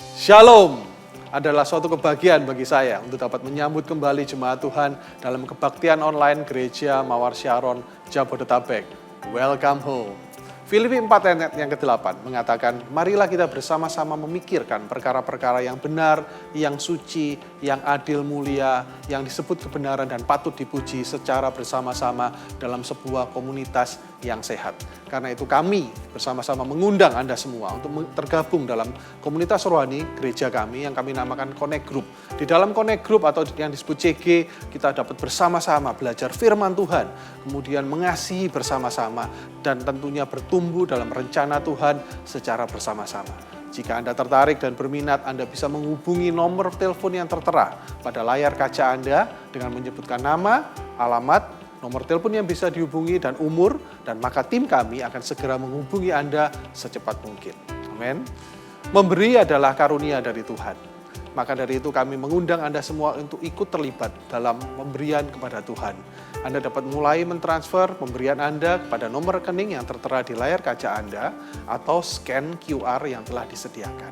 Shalom adalah suatu kebahagiaan bagi saya untuk dapat menyambut kembali jemaat Tuhan dalam kebaktian online Gereja Mawar Syaron, Jabodetabek. Welcome home. Filipi 4 ayat yang ke-8 mengatakan, marilah kita bersama-sama memikirkan perkara-perkara yang benar, yang suci, yang adil mulia, yang disebut kebenaran dan patut dipuji secara bersama-sama dalam sebuah komunitas yang sehat. Karena itu kami bersama-sama mengundang Anda semua untuk tergabung dalam komunitas rohani gereja kami yang kami namakan Connect Group. Di dalam Connect Group atau yang disebut CG, kita dapat bersama-sama belajar firman Tuhan, kemudian mengasihi bersama-sama, dan tentunya bertumbuh dalam rencana Tuhan secara bersama-sama. Jika Anda tertarik dan berminat, Anda bisa menghubungi nomor telepon yang tertera pada layar kaca Anda dengan menyebutkan nama, alamat, nomor telepon yang bisa dihubungi, dan umur, dan maka tim kami akan segera menghubungi Anda secepat mungkin. Amin. Memberi adalah karunia dari Tuhan. Maka dari itu kami mengundang Anda semua untuk ikut terlibat dalam pemberian kepada Tuhan. Anda dapat mulai mentransfer pemberian Anda kepada nomor rekening yang tertera di layar kaca Anda atau scan QR yang telah disediakan.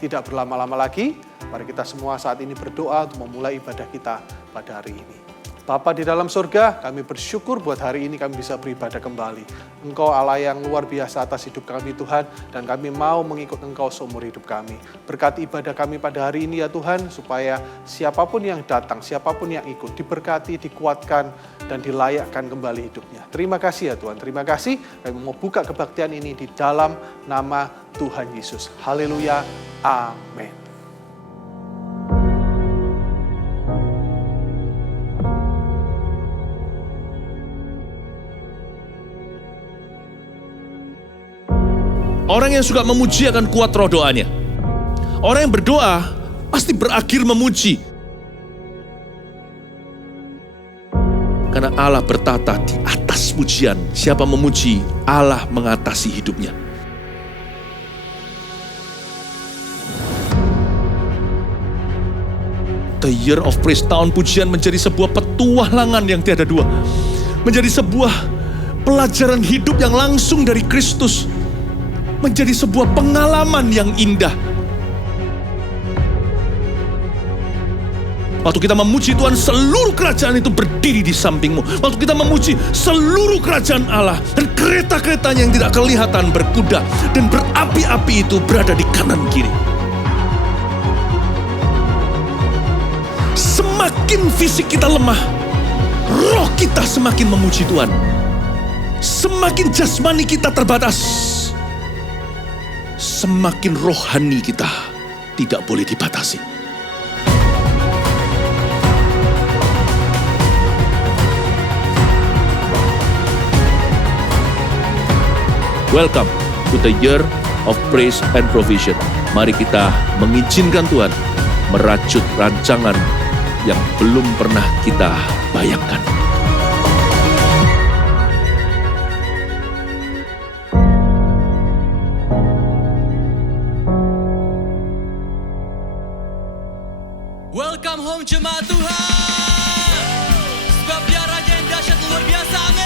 Tidak berlama-lama lagi, mari kita semua saat ini berdoa untuk memulai ibadah kita pada hari ini. Bapa di dalam surga, kami bersyukur buat hari ini kami bisa beribadah kembali. Engkau Allah yang luar biasa atas hidup kami Tuhan, dan kami mau mengikut Engkau seumur hidup kami. Berkati ibadah kami pada hari ini ya Tuhan, supaya siapapun yang datang, siapapun yang ikut, diberkati, dikuatkan, dan dilayakkan kembali hidupnya. Terima kasih ya Tuhan, terima kasih. Kami mau buka kebaktian ini di dalam nama Tuhan Yesus. Haleluya, amin. Orang yang suka memuji akan kuat roh doanya. Orang yang berdoa pasti berakhir memuji. Karena Allah bertata di atas pujian. Siapa memuji, Allah mengatasi hidupnya. The Year of Praise, tahun pujian, menjadi sebuah petualangan yang tiada dua. Menjadi sebuah pelajaran hidup yang langsung dari Kristus. Menjadi sebuah pengalaman yang indah. Waktu kita memuji Tuhan, seluruh kerajaan itu berdiri di sampingmu. Waktu kita memuji, seluruh kerajaan Allah dan kereta-keretanya yang tidak kelihatan berkuda dan berapi-api itu berada di kanan kiri. Semakin fisik kita lemah, roh kita semakin memuji Tuhan. Semakin jasmani kita terbatas, semakin rohani kita tidak boleh dibatasi. Welcome to the Year of Praise and Provision. Mari kita mengizinkan Tuhan merajut rancangan yang belum pernah kita bayangkan. Welcome home jemaat Tuhan. Sebab dia raja yang dahsyat luar biasa. Amin.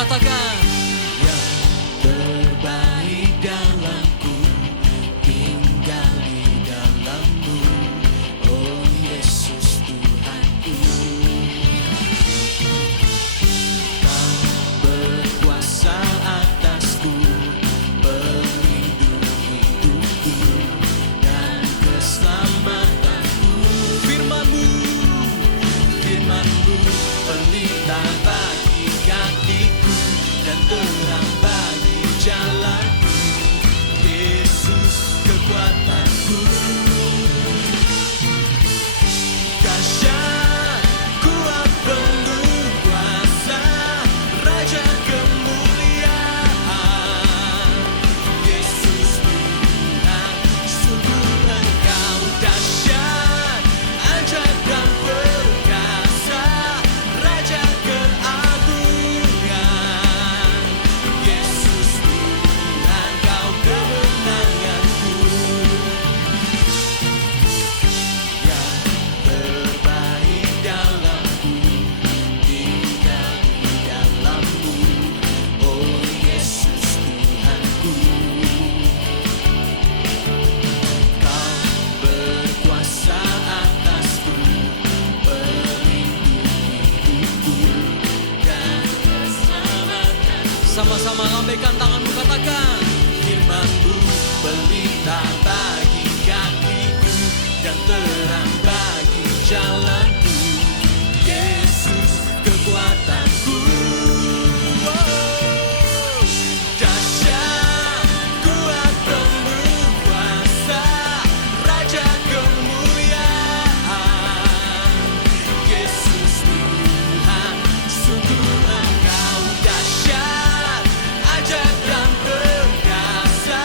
Katakan, yang terbaik dalamku tinggal di dalammu. Oh Sama-sama lambaikan tanganmu, katakan, firman-Mu pelita bagi kakiku dan terang bagi jalanku. Yesus kekuatanku. Oh, dahsyat, kuat, penuh kuasa, Raja kemuliaan. Yesus Tuhan, sungguh Engkau dahsyat, ajaib dan perkasa,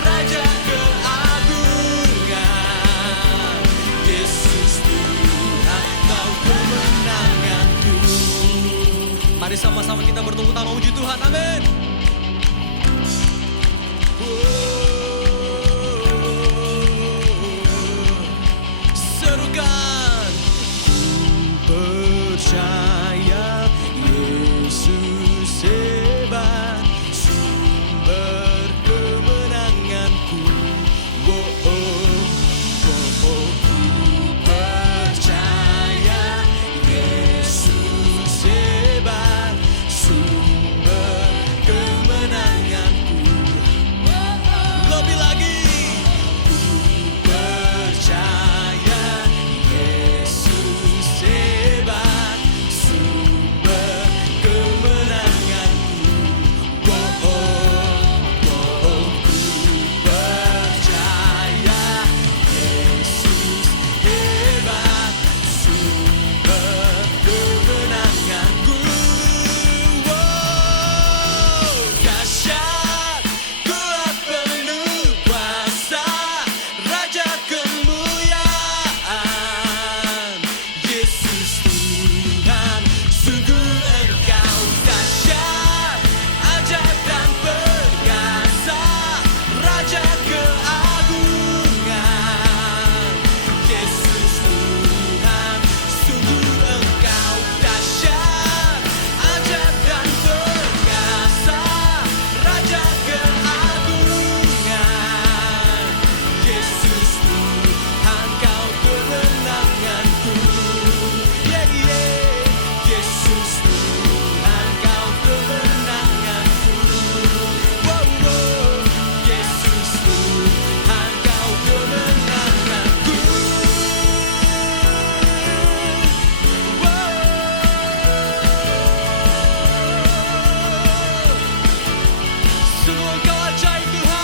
Raja keagungan. Yesus Tuhan, Kau kemenanganku. Mari sama-sama kita bertepuk tangan memuji Tuhan, amin. Serukan, ku percaya Yesus hebat, sumber kemenanganku. Oh, oh, oh, oh. Ku percaya Yesus hebat, sumber kemenanganku. Lebih lagi, ku percaya Yesus hebat, sumber kemenanganku. Oh, oh, oh, oh. Ku percaya Yesus hebat, sumber kemenanganku. Oh, dahsyat, kuat, penuh kuasa, Raja kemuliaan. Yesus Tuhan, sungguh Engkau dahsyat, ajaib dan perkasa, Raja keagungan. Yesus Tuhan, sungguh Engkau dahsyat, ajaib dan perkasa, Raja keagungan. Yesus Tuhan, Kau kemenanganku. Yeah, yeah. Yesus Tuhan, Kau kemenanganku. Wow, wow. Yesus Tuhan, Kau kemenanganku. Wow. Sungguh Engkau ajaib, Tuhan.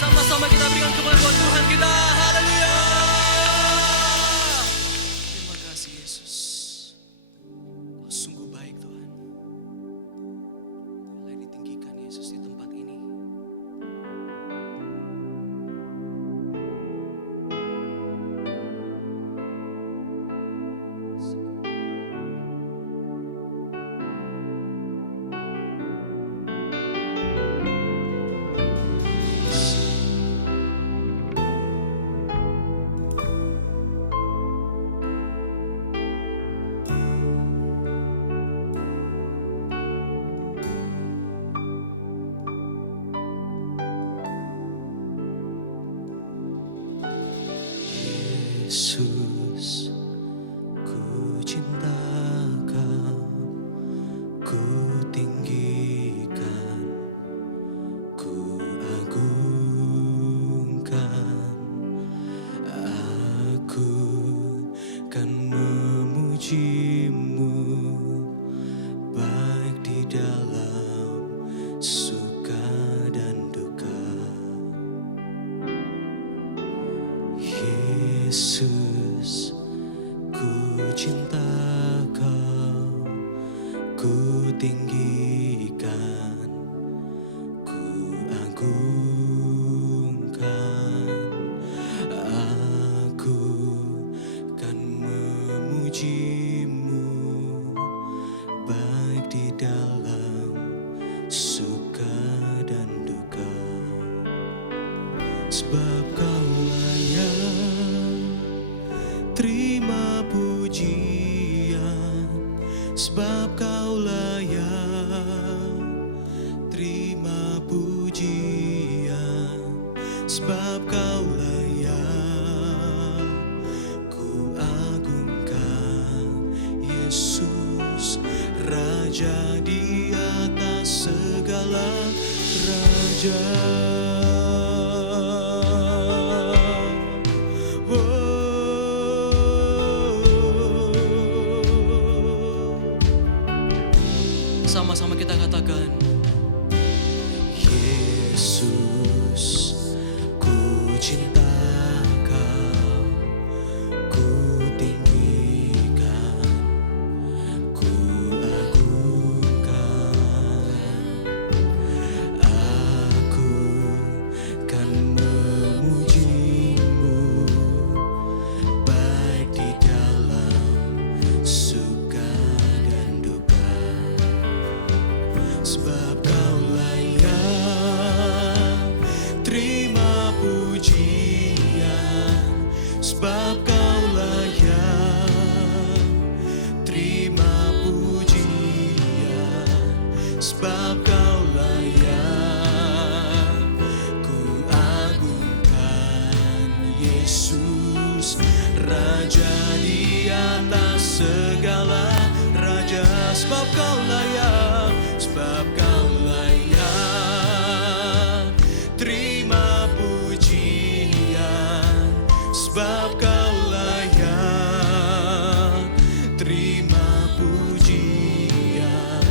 Sama-sama kita berikan kemuliaan buat Tuhan kita. Haleluya. Terima kasih Yesus. Kau sungguh baik Tuhan. Nilai ditinggikan Yesus di tempat ini. Yesus, ku cinta Kau, ku tinggikan, ku agungkan. Aku kan memuji-Mu, baik di dalam suka dan duka. Yesus, ku cinta Kau, ku tinggikan, ku agungkan. Aku kan memuji-Mu, baik di dalam suka dan duka. Sebab Kau layak terima pujian, sebab Kau layak terima pujian. Sama-sama kita katakan, Yesus, ku cinta Kau, ku tinggikan, ku agungkan. Aku kan memuji-Mu, baik di dalam suka dan duka. Sebab Kau layak terima pujian, sebab Kau layak terima pujian, sebab Kau layak ku agungkan. Yesus, Raja di atas segala raja, sebab Kau layak, sebab Kau layak terima pujian, sebab Kau layak terima pujian,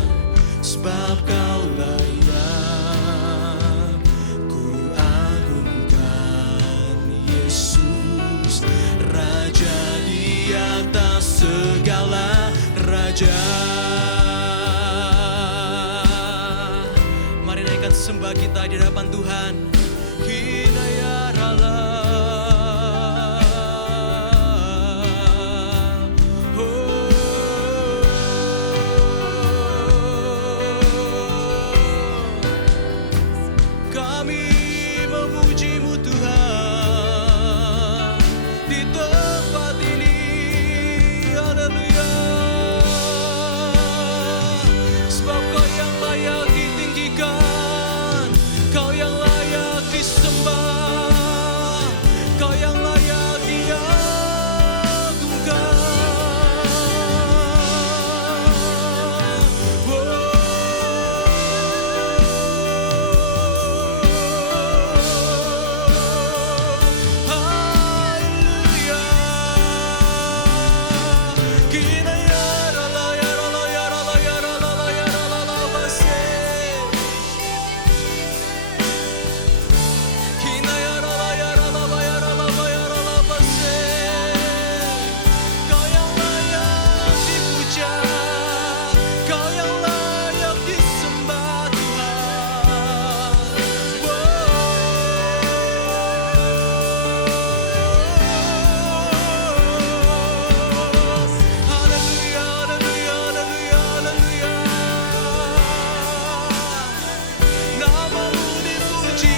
sebab Kau layak ku agungkan. Yesus, Raja di atas segala raja. Mari naikkan sembah kita di hadapan Tuhan. Hinayarala. Kami memuji-Mu Tuhan di tempat ini. Haleluya. Sebab Kau yang layak ditinggikan, Kau yang layak disembah, Kau yang layak diagungkan. Haleluya. Kina ya rala ya rala ya rala ya rala ya rala base. Kina ya rala ya rala ya rala base. Kau yang layak dipuja, Kau yang layak disembah Tuhan. Haleluya, haleluya, haleluya, haleluya. Nama-Mu dipuji,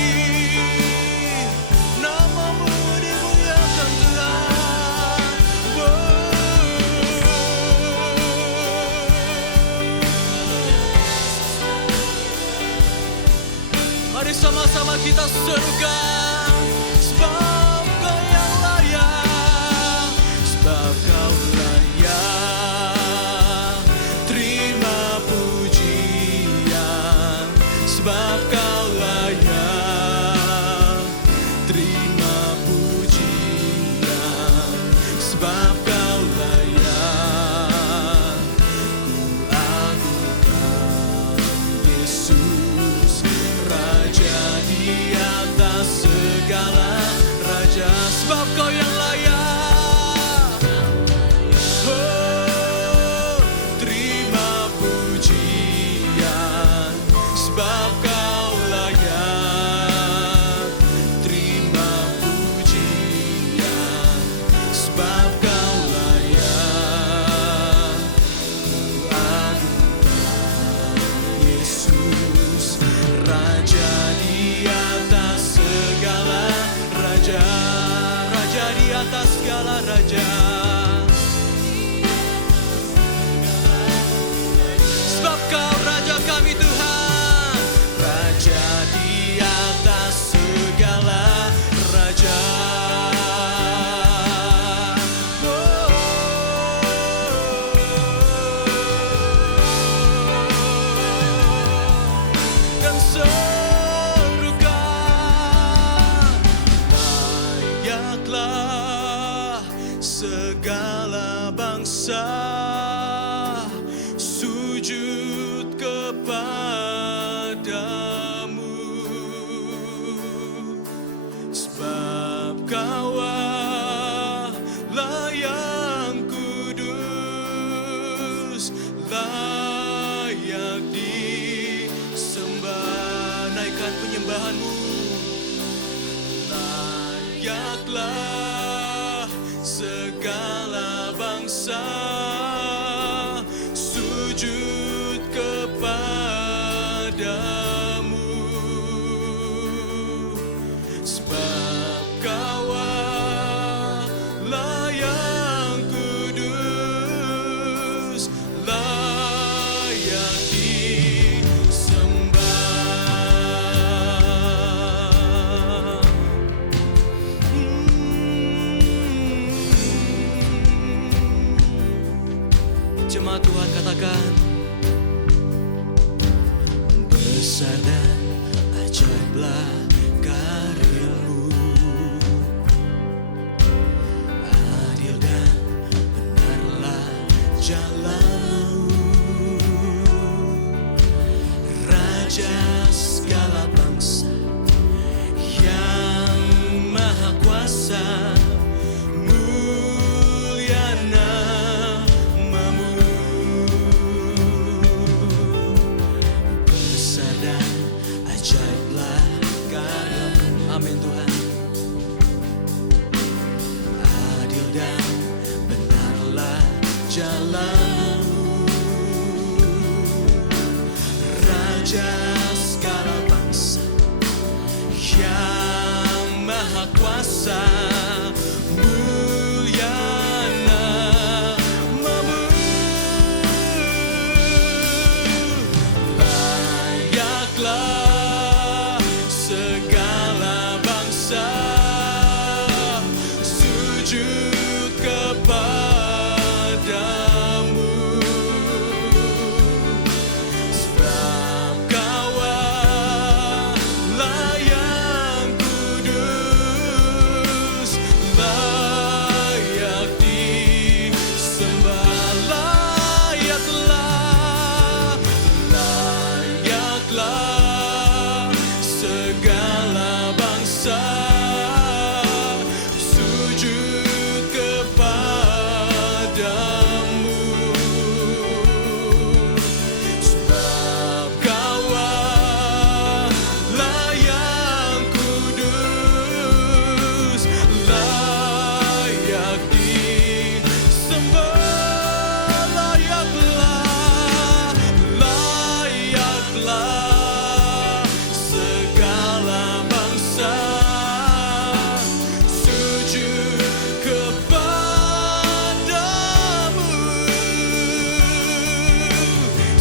Nama-Mu dimuliakan Tuhan. Mari sama-sama kita serukan, sebab Kau yang layak, sebab Kau layak terima pujian, sebab Kau layak terima pujian, sebab Kau layak ku agungkan. Yesus, Raja di atas segala raja, sebab Kau yang layak. Oh, terima pujian, sebab Kau layak terima pujian, sebab Kau layak ku agungkan. Yesus, Raja di atas segala raja, Raja di atas segala raja. Sebab Kau Raja kami Tuhan, Raja di atas segala raja. Dan serukan penyembahan-Mu. Layaklah segala bangsa sujud kepadamu, sebab Kaulah yang kudus, layak disembah. Jemaat Tuhan, katakan, besar dan ajaiblah karya-Mu, adil dan benarlah jalan-Mu, Raja segala bangsa yang maha kuasa, mulia nama-Mu. Besar dan ajaiblah karya-Mu. Amin Tuhan. Adil dan benarlah jalan-Mu, Raja segala bangsa yang maha kuasa, mulia nama-Mu. Layaklah segala bangsa sujud kepadamu, sebab Kaulah yang kudus, layak disembah. Layaklah segala bangsa sujud kepadamu, sebab Kaulah yang kudus, layak disembah. Layaklah segala bangsa sujud kepadamu,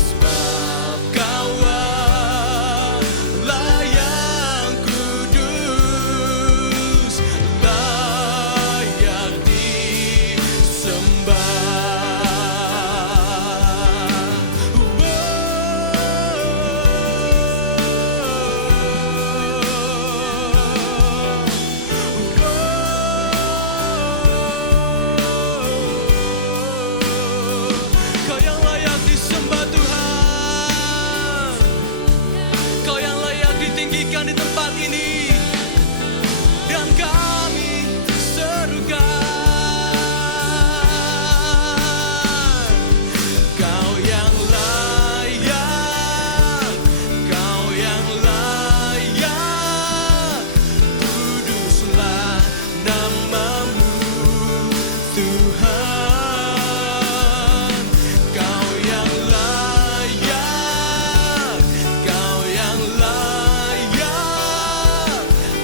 sebab Kaulah yang kudus, layak disembah. Kau yang layak disembah Tuhan, Kau yang layak ditinggikan di tempat ini, dan kami serukan, Kau yang layak, Kau yang layak, kuduslah nama-Mu Tuhan. Kau yang layak, Kau yang layak,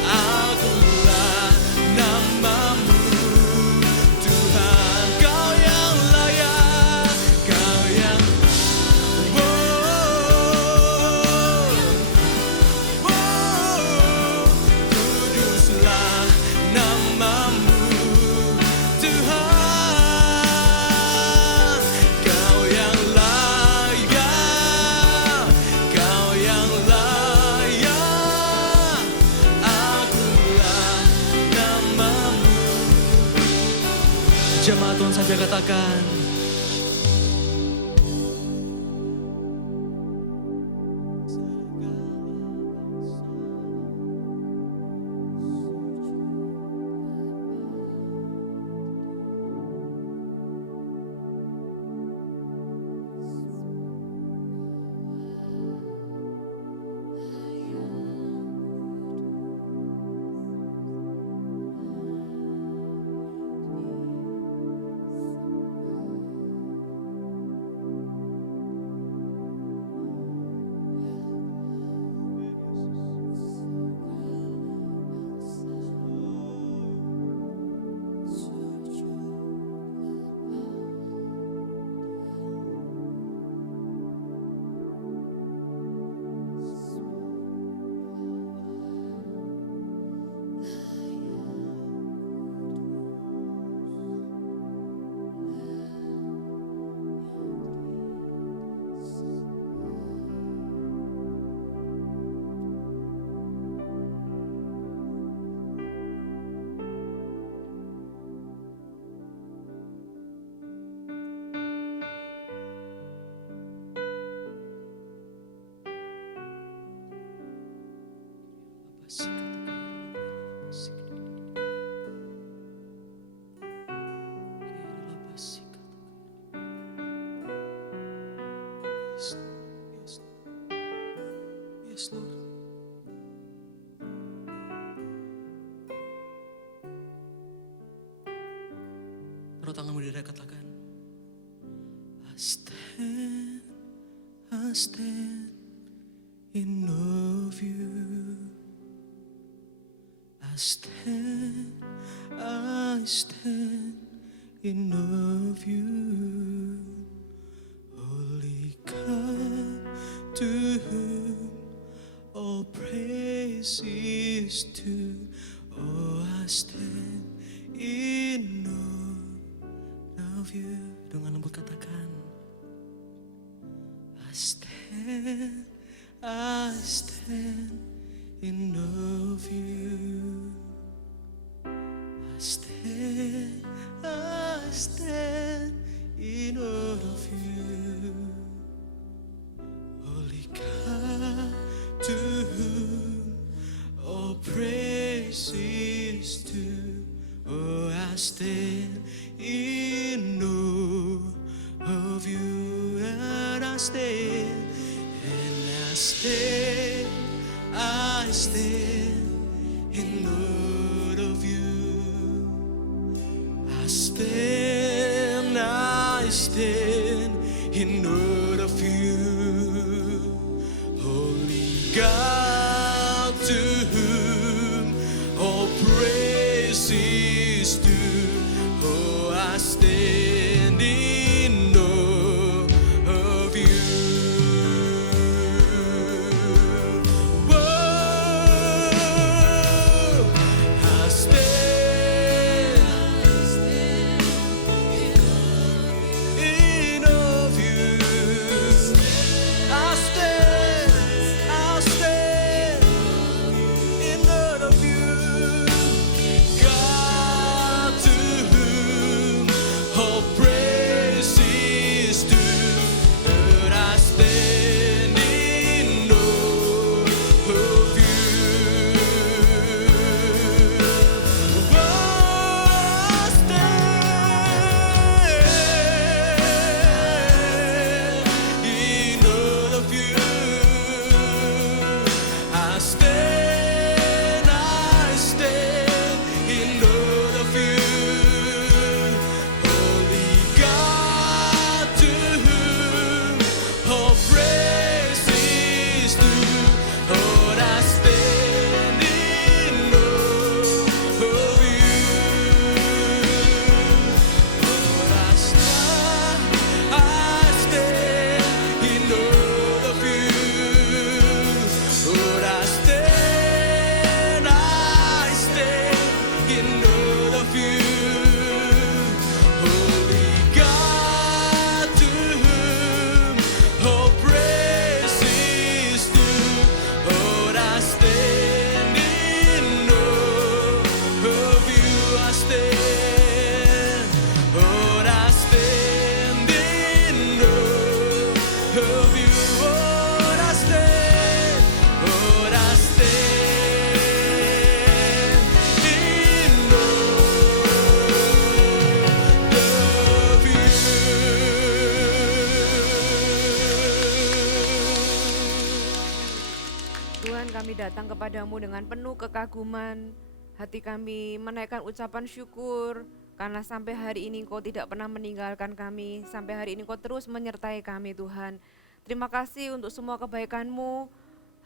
akulah nama-Mu Tuhan. Kau yang layak, Kau yang kuduslah nama-Mu Tuhan. Kau yang layak, Kau yang layak, akulah nama-Mu. Jemaat Tuhan saja katakan, Yes, Lord. Taruh tanganmu di dada, katakan. I stand in awe of you. I stand in awe of you. Holy God, to whom all praise is due. Oh, I stand in awe of you. Dengan lembut katakan. I stand in awe of you. I stand in awe of you. Holy God, to whom all praise is due. Oh, I stand in awe of you, and I stand in awe of you. I stand in awe of you. Holy God, to whom all praise is due. Oh, I stand in awe of you. kami datang kepadamu dengan penuh kekaguman. Hati kami menaikkan ucapan syukur, karena sampai hari ini Engkau tidak pernah meninggalkan kami. Sampai hari ini Engkau terus menyertai kami Tuhan. Terima kasih untuk semua kebaikan-Mu.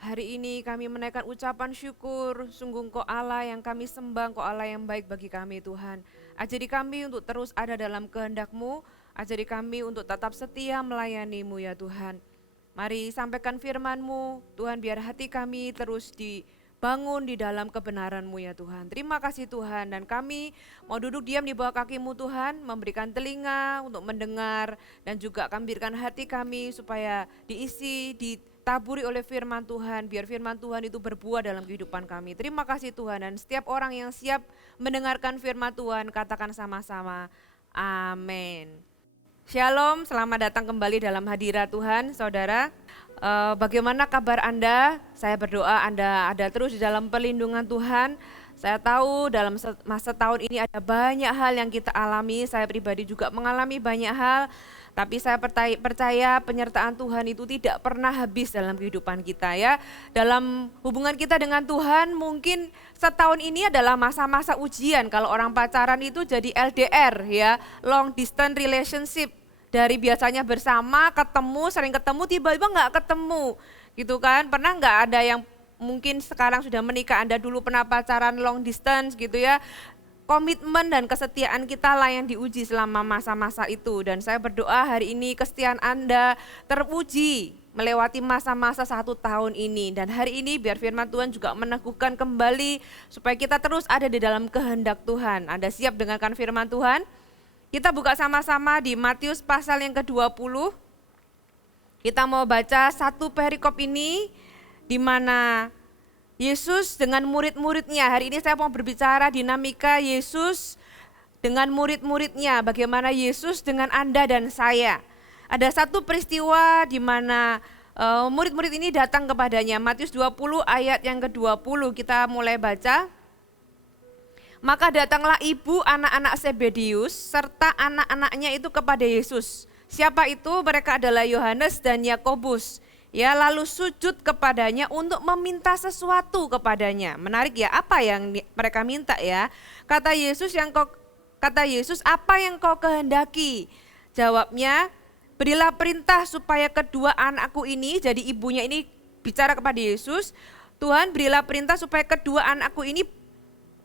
Hari ini kami menaikkan ucapan syukur, sungguh Engkau Allah yang kami sembah, Engkau Allah yang baik bagi kami Tuhan. Ajari kami untuk terus ada dalam kehendak-Mu, ajari kami untuk tetap setia melayani-Mu ya Tuhan. Mari sampaikan firman-Mu, Tuhan, biar hati kami terus dibangun di dalam kebenaran-Mu ya Tuhan. Terima kasih Tuhan, dan kami mau duduk diam di bawah kaki-Mu Tuhan, memberikan telinga untuk mendengar, dan juga kami berikan hati kami supaya diisi, ditaburi oleh firman Tuhan, biar firman Tuhan itu berbuah dalam kehidupan kami. Terima kasih Tuhan, dan setiap orang yang siap mendengarkan firman Tuhan, katakan sama-sama, amin. Shalom, selamat datang kembali dalam hadirat Tuhan, saudara. Bagaimana kabar Anda? Saya berdoa Anda ada terus di dalam perlindungan Tuhan. Saya tahu dalam masa tahun ini ada banyak hal yang kita alami, saya pribadi juga mengalami banyak hal. Tapi saya percaya penyertaan Tuhan itu tidak pernah habis dalam kehidupan kita ya. Dalam hubungan kita dengan Tuhan mungkin setahun ini adalah masa-masa ujian. Kalau orang pacaran itu jadi LDR ya, long distance relationship. Dari biasanya bersama, ketemu, sering ketemu, tiba-tiba nggak ketemu gitu kan. Pernah nggak ada yang mungkin sekarang sudah menikah, Anda dulu pernah pacaran long distance gitu ya. Komitmen dan kesetiaan kita lah yang diuji selama masa-masa itu. Dan saya berdoa hari ini kesetiaan Anda teruji melewati masa-masa 1 tahun ini. Dan hari ini biar firman Tuhan juga meneguhkan kembali supaya kita terus ada di dalam kehendak Tuhan. Anda siap dengarkan firman Tuhan? Kita buka sama-sama di Matius pasal yang ke-20. Kita mau baca satu perikop ini di mana Yesus dengan murid-muridnya. Hari ini saya mau berbicara dinamika Yesus dengan murid-muridnya. Bagaimana Yesus dengan Anda dan saya. Ada satu peristiwa di mana murid-murid ini datang kepadanya. Matius 20 ayat yang ke-20 kita mulai baca. Maka datanglah ibu anak-anak Zebedeus serta anak-anaknya itu kepada Yesus. Siapa itu? Mereka adalah Yohanes dan Yakobus. Ya, lalu sujud kepadanya untuk meminta sesuatu kepadanya. Menarik ya, apa yang mereka minta ya? Kata Yesus, apa yang kau kehendaki? Jawabnya, berilah perintah supaya kedua anakku ini, jadi ibunya ini bicara kepada Yesus, Tuhan berilah perintah supaya kedua anakku ini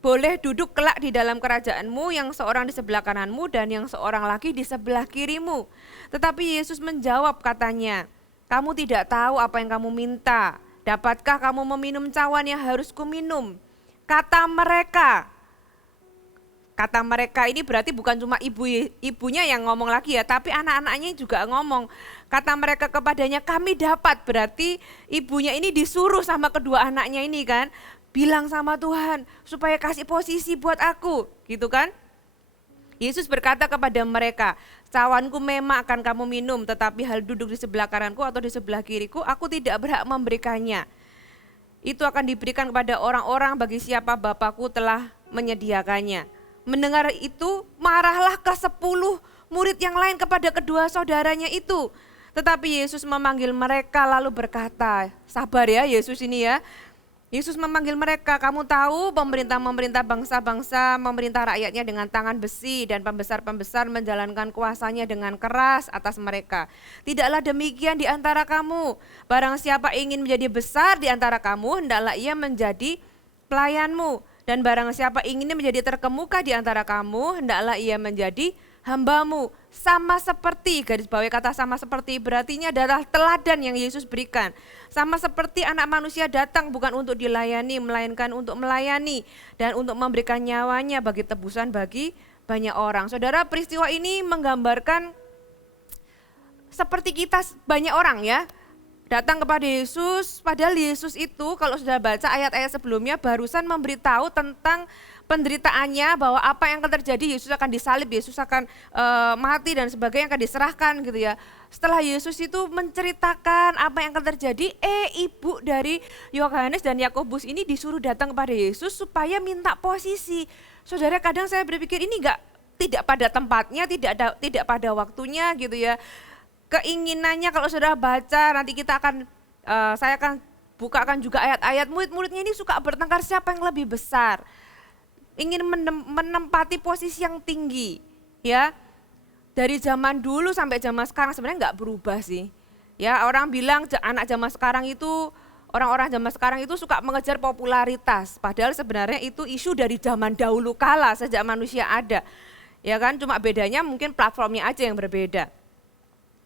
boleh duduk kelak di dalam kerajaanmu, yang seorang di sebelah kananmu dan yang seorang lagi di sebelah kirimu. Tetapi Yesus menjawab katanya, kamu tidak tahu apa yang kamu minta. Dapatkah kamu meminum cawan yang harus kuminum? Kata mereka ini berarti bukan cuma ibunya yang ngomong lagi ya, tapi anak-anaknya juga ngomong. Kata mereka kepadanya, kami dapat, berarti ibunya ini disuruh sama kedua anaknya ini kan. Bilang sama Tuhan supaya kasih posisi buat aku, gitu kan? Yesus berkata kepada mereka, cawanku memang akan kamu minum, tetapi hal duduk di sebelah kananku atau di sebelah kiriku, aku tidak berhak memberikannya. Itu akan diberikan kepada orang-orang bagi siapa Bapakku telah menyediakannya. Mendengar itu, marahlah ke-10 murid yang lain kepada kedua saudaranya itu. Tetapi Yesus memanggil mereka lalu berkata, sabar ya Yesus ini ya. Yesus memanggil mereka, kamu tahu pemerintah-pemerintah bangsa-bangsa memerintah rakyatnya dengan tangan besi dan pembesar-pembesar menjalankan kuasanya dengan keras atas mereka. Tidaklah demikian di antara kamu. Barang siapa ingin menjadi besar di antara kamu, hendaklah ia menjadi pelayanmu. Dan barang siapa ingin menjadi terkemuka di antara kamu, hendaklah ia menjadi hambamu. Sama seperti, garis bawahi kata sama seperti, berarti ini adalah teladan yang Yesus berikan. Sama seperti anak manusia datang bukan untuk dilayani, melainkan untuk melayani dan untuk memberikan nyawanya bagi tebusan bagi banyak orang. Saudara, peristiwa ini menggambarkan seperti kita banyak orang ya, datang kepada Yesus, padahal Yesus itu kalau sudah baca ayat-ayat sebelumnya barusan memberitahu tentang penderitaannya, bahwa apa yang akan terjadi, Yesus akan disalib, Yesus akan mati dan sebagainya, akan diserahkan gitu ya. Setelah Yesus itu menceritakan apa yang akan terjadi, ibu dari Yohanes dan Yakobus ini disuruh datang kepada Yesus supaya minta posisi. Saudara, kadang saya berpikir ini tidak pada tempatnya, tidak pada waktunya gitu ya. Keinginannya kalau saudara baca, nanti kita akan saya akan bukakan juga ayat-ayat, murid-muridnya ini suka bertengkar siapa yang lebih besar. Ingin menempati posisi yang tinggi ya. Dari zaman dulu sampai zaman sekarang sebenarnya nggak berubah sih ya. Orang bilang anak zaman sekarang itu, orang-orang zaman sekarang itu suka mengejar popularitas, padahal sebenarnya itu isu dari zaman dahulu kala, sejak manusia ada ya kan. Cuma bedanya mungkin platformnya aja yang berbeda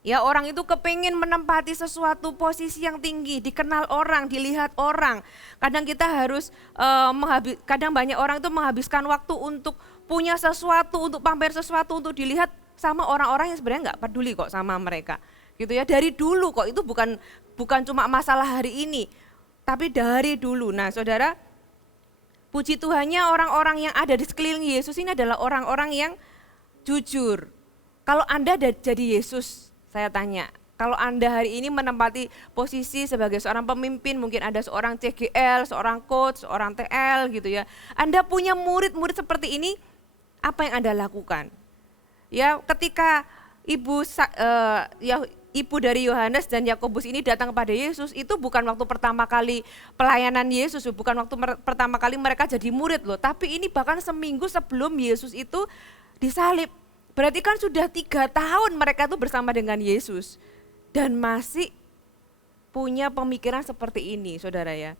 ya. Orang itu kepingin menempati sesuatu posisi yang tinggi, dikenal orang, dilihat orang. Kadang kita harus kadang banyak orang itu menghabiskan waktu untuk punya sesuatu, untuk pamer sesuatu, untuk dilihat sama orang-orang yang sebenarnya nggak peduli kok sama mereka. Gitu ya, dari dulu kok, itu bukan cuma masalah hari ini, tapi dari dulu. Nah saudara, puji Tuhannya orang-orang yang ada di sekeliling Yesus ini adalah orang-orang yang jujur. Kalau Anda jadi Yesus, saya tanya, kalau Anda hari ini menempati posisi sebagai seorang pemimpin, mungkin ada seorang CGL, seorang coach, seorang TL gitu ya. Anda punya murid-murid seperti ini, apa yang Anda lakukan? Ya, ketika ibu dari Yohanes dan Yakobus ini datang kepada Yesus, itu bukan waktu pertama kali pelayanan Yesus, bukan waktu pertama kali mereka jadi murid loh, tapi ini bahkan seminggu sebelum Yesus itu disalib. Berarti kan sudah 3 tahun mereka itu bersama dengan Yesus dan masih punya pemikiran seperti ini, saudara ya.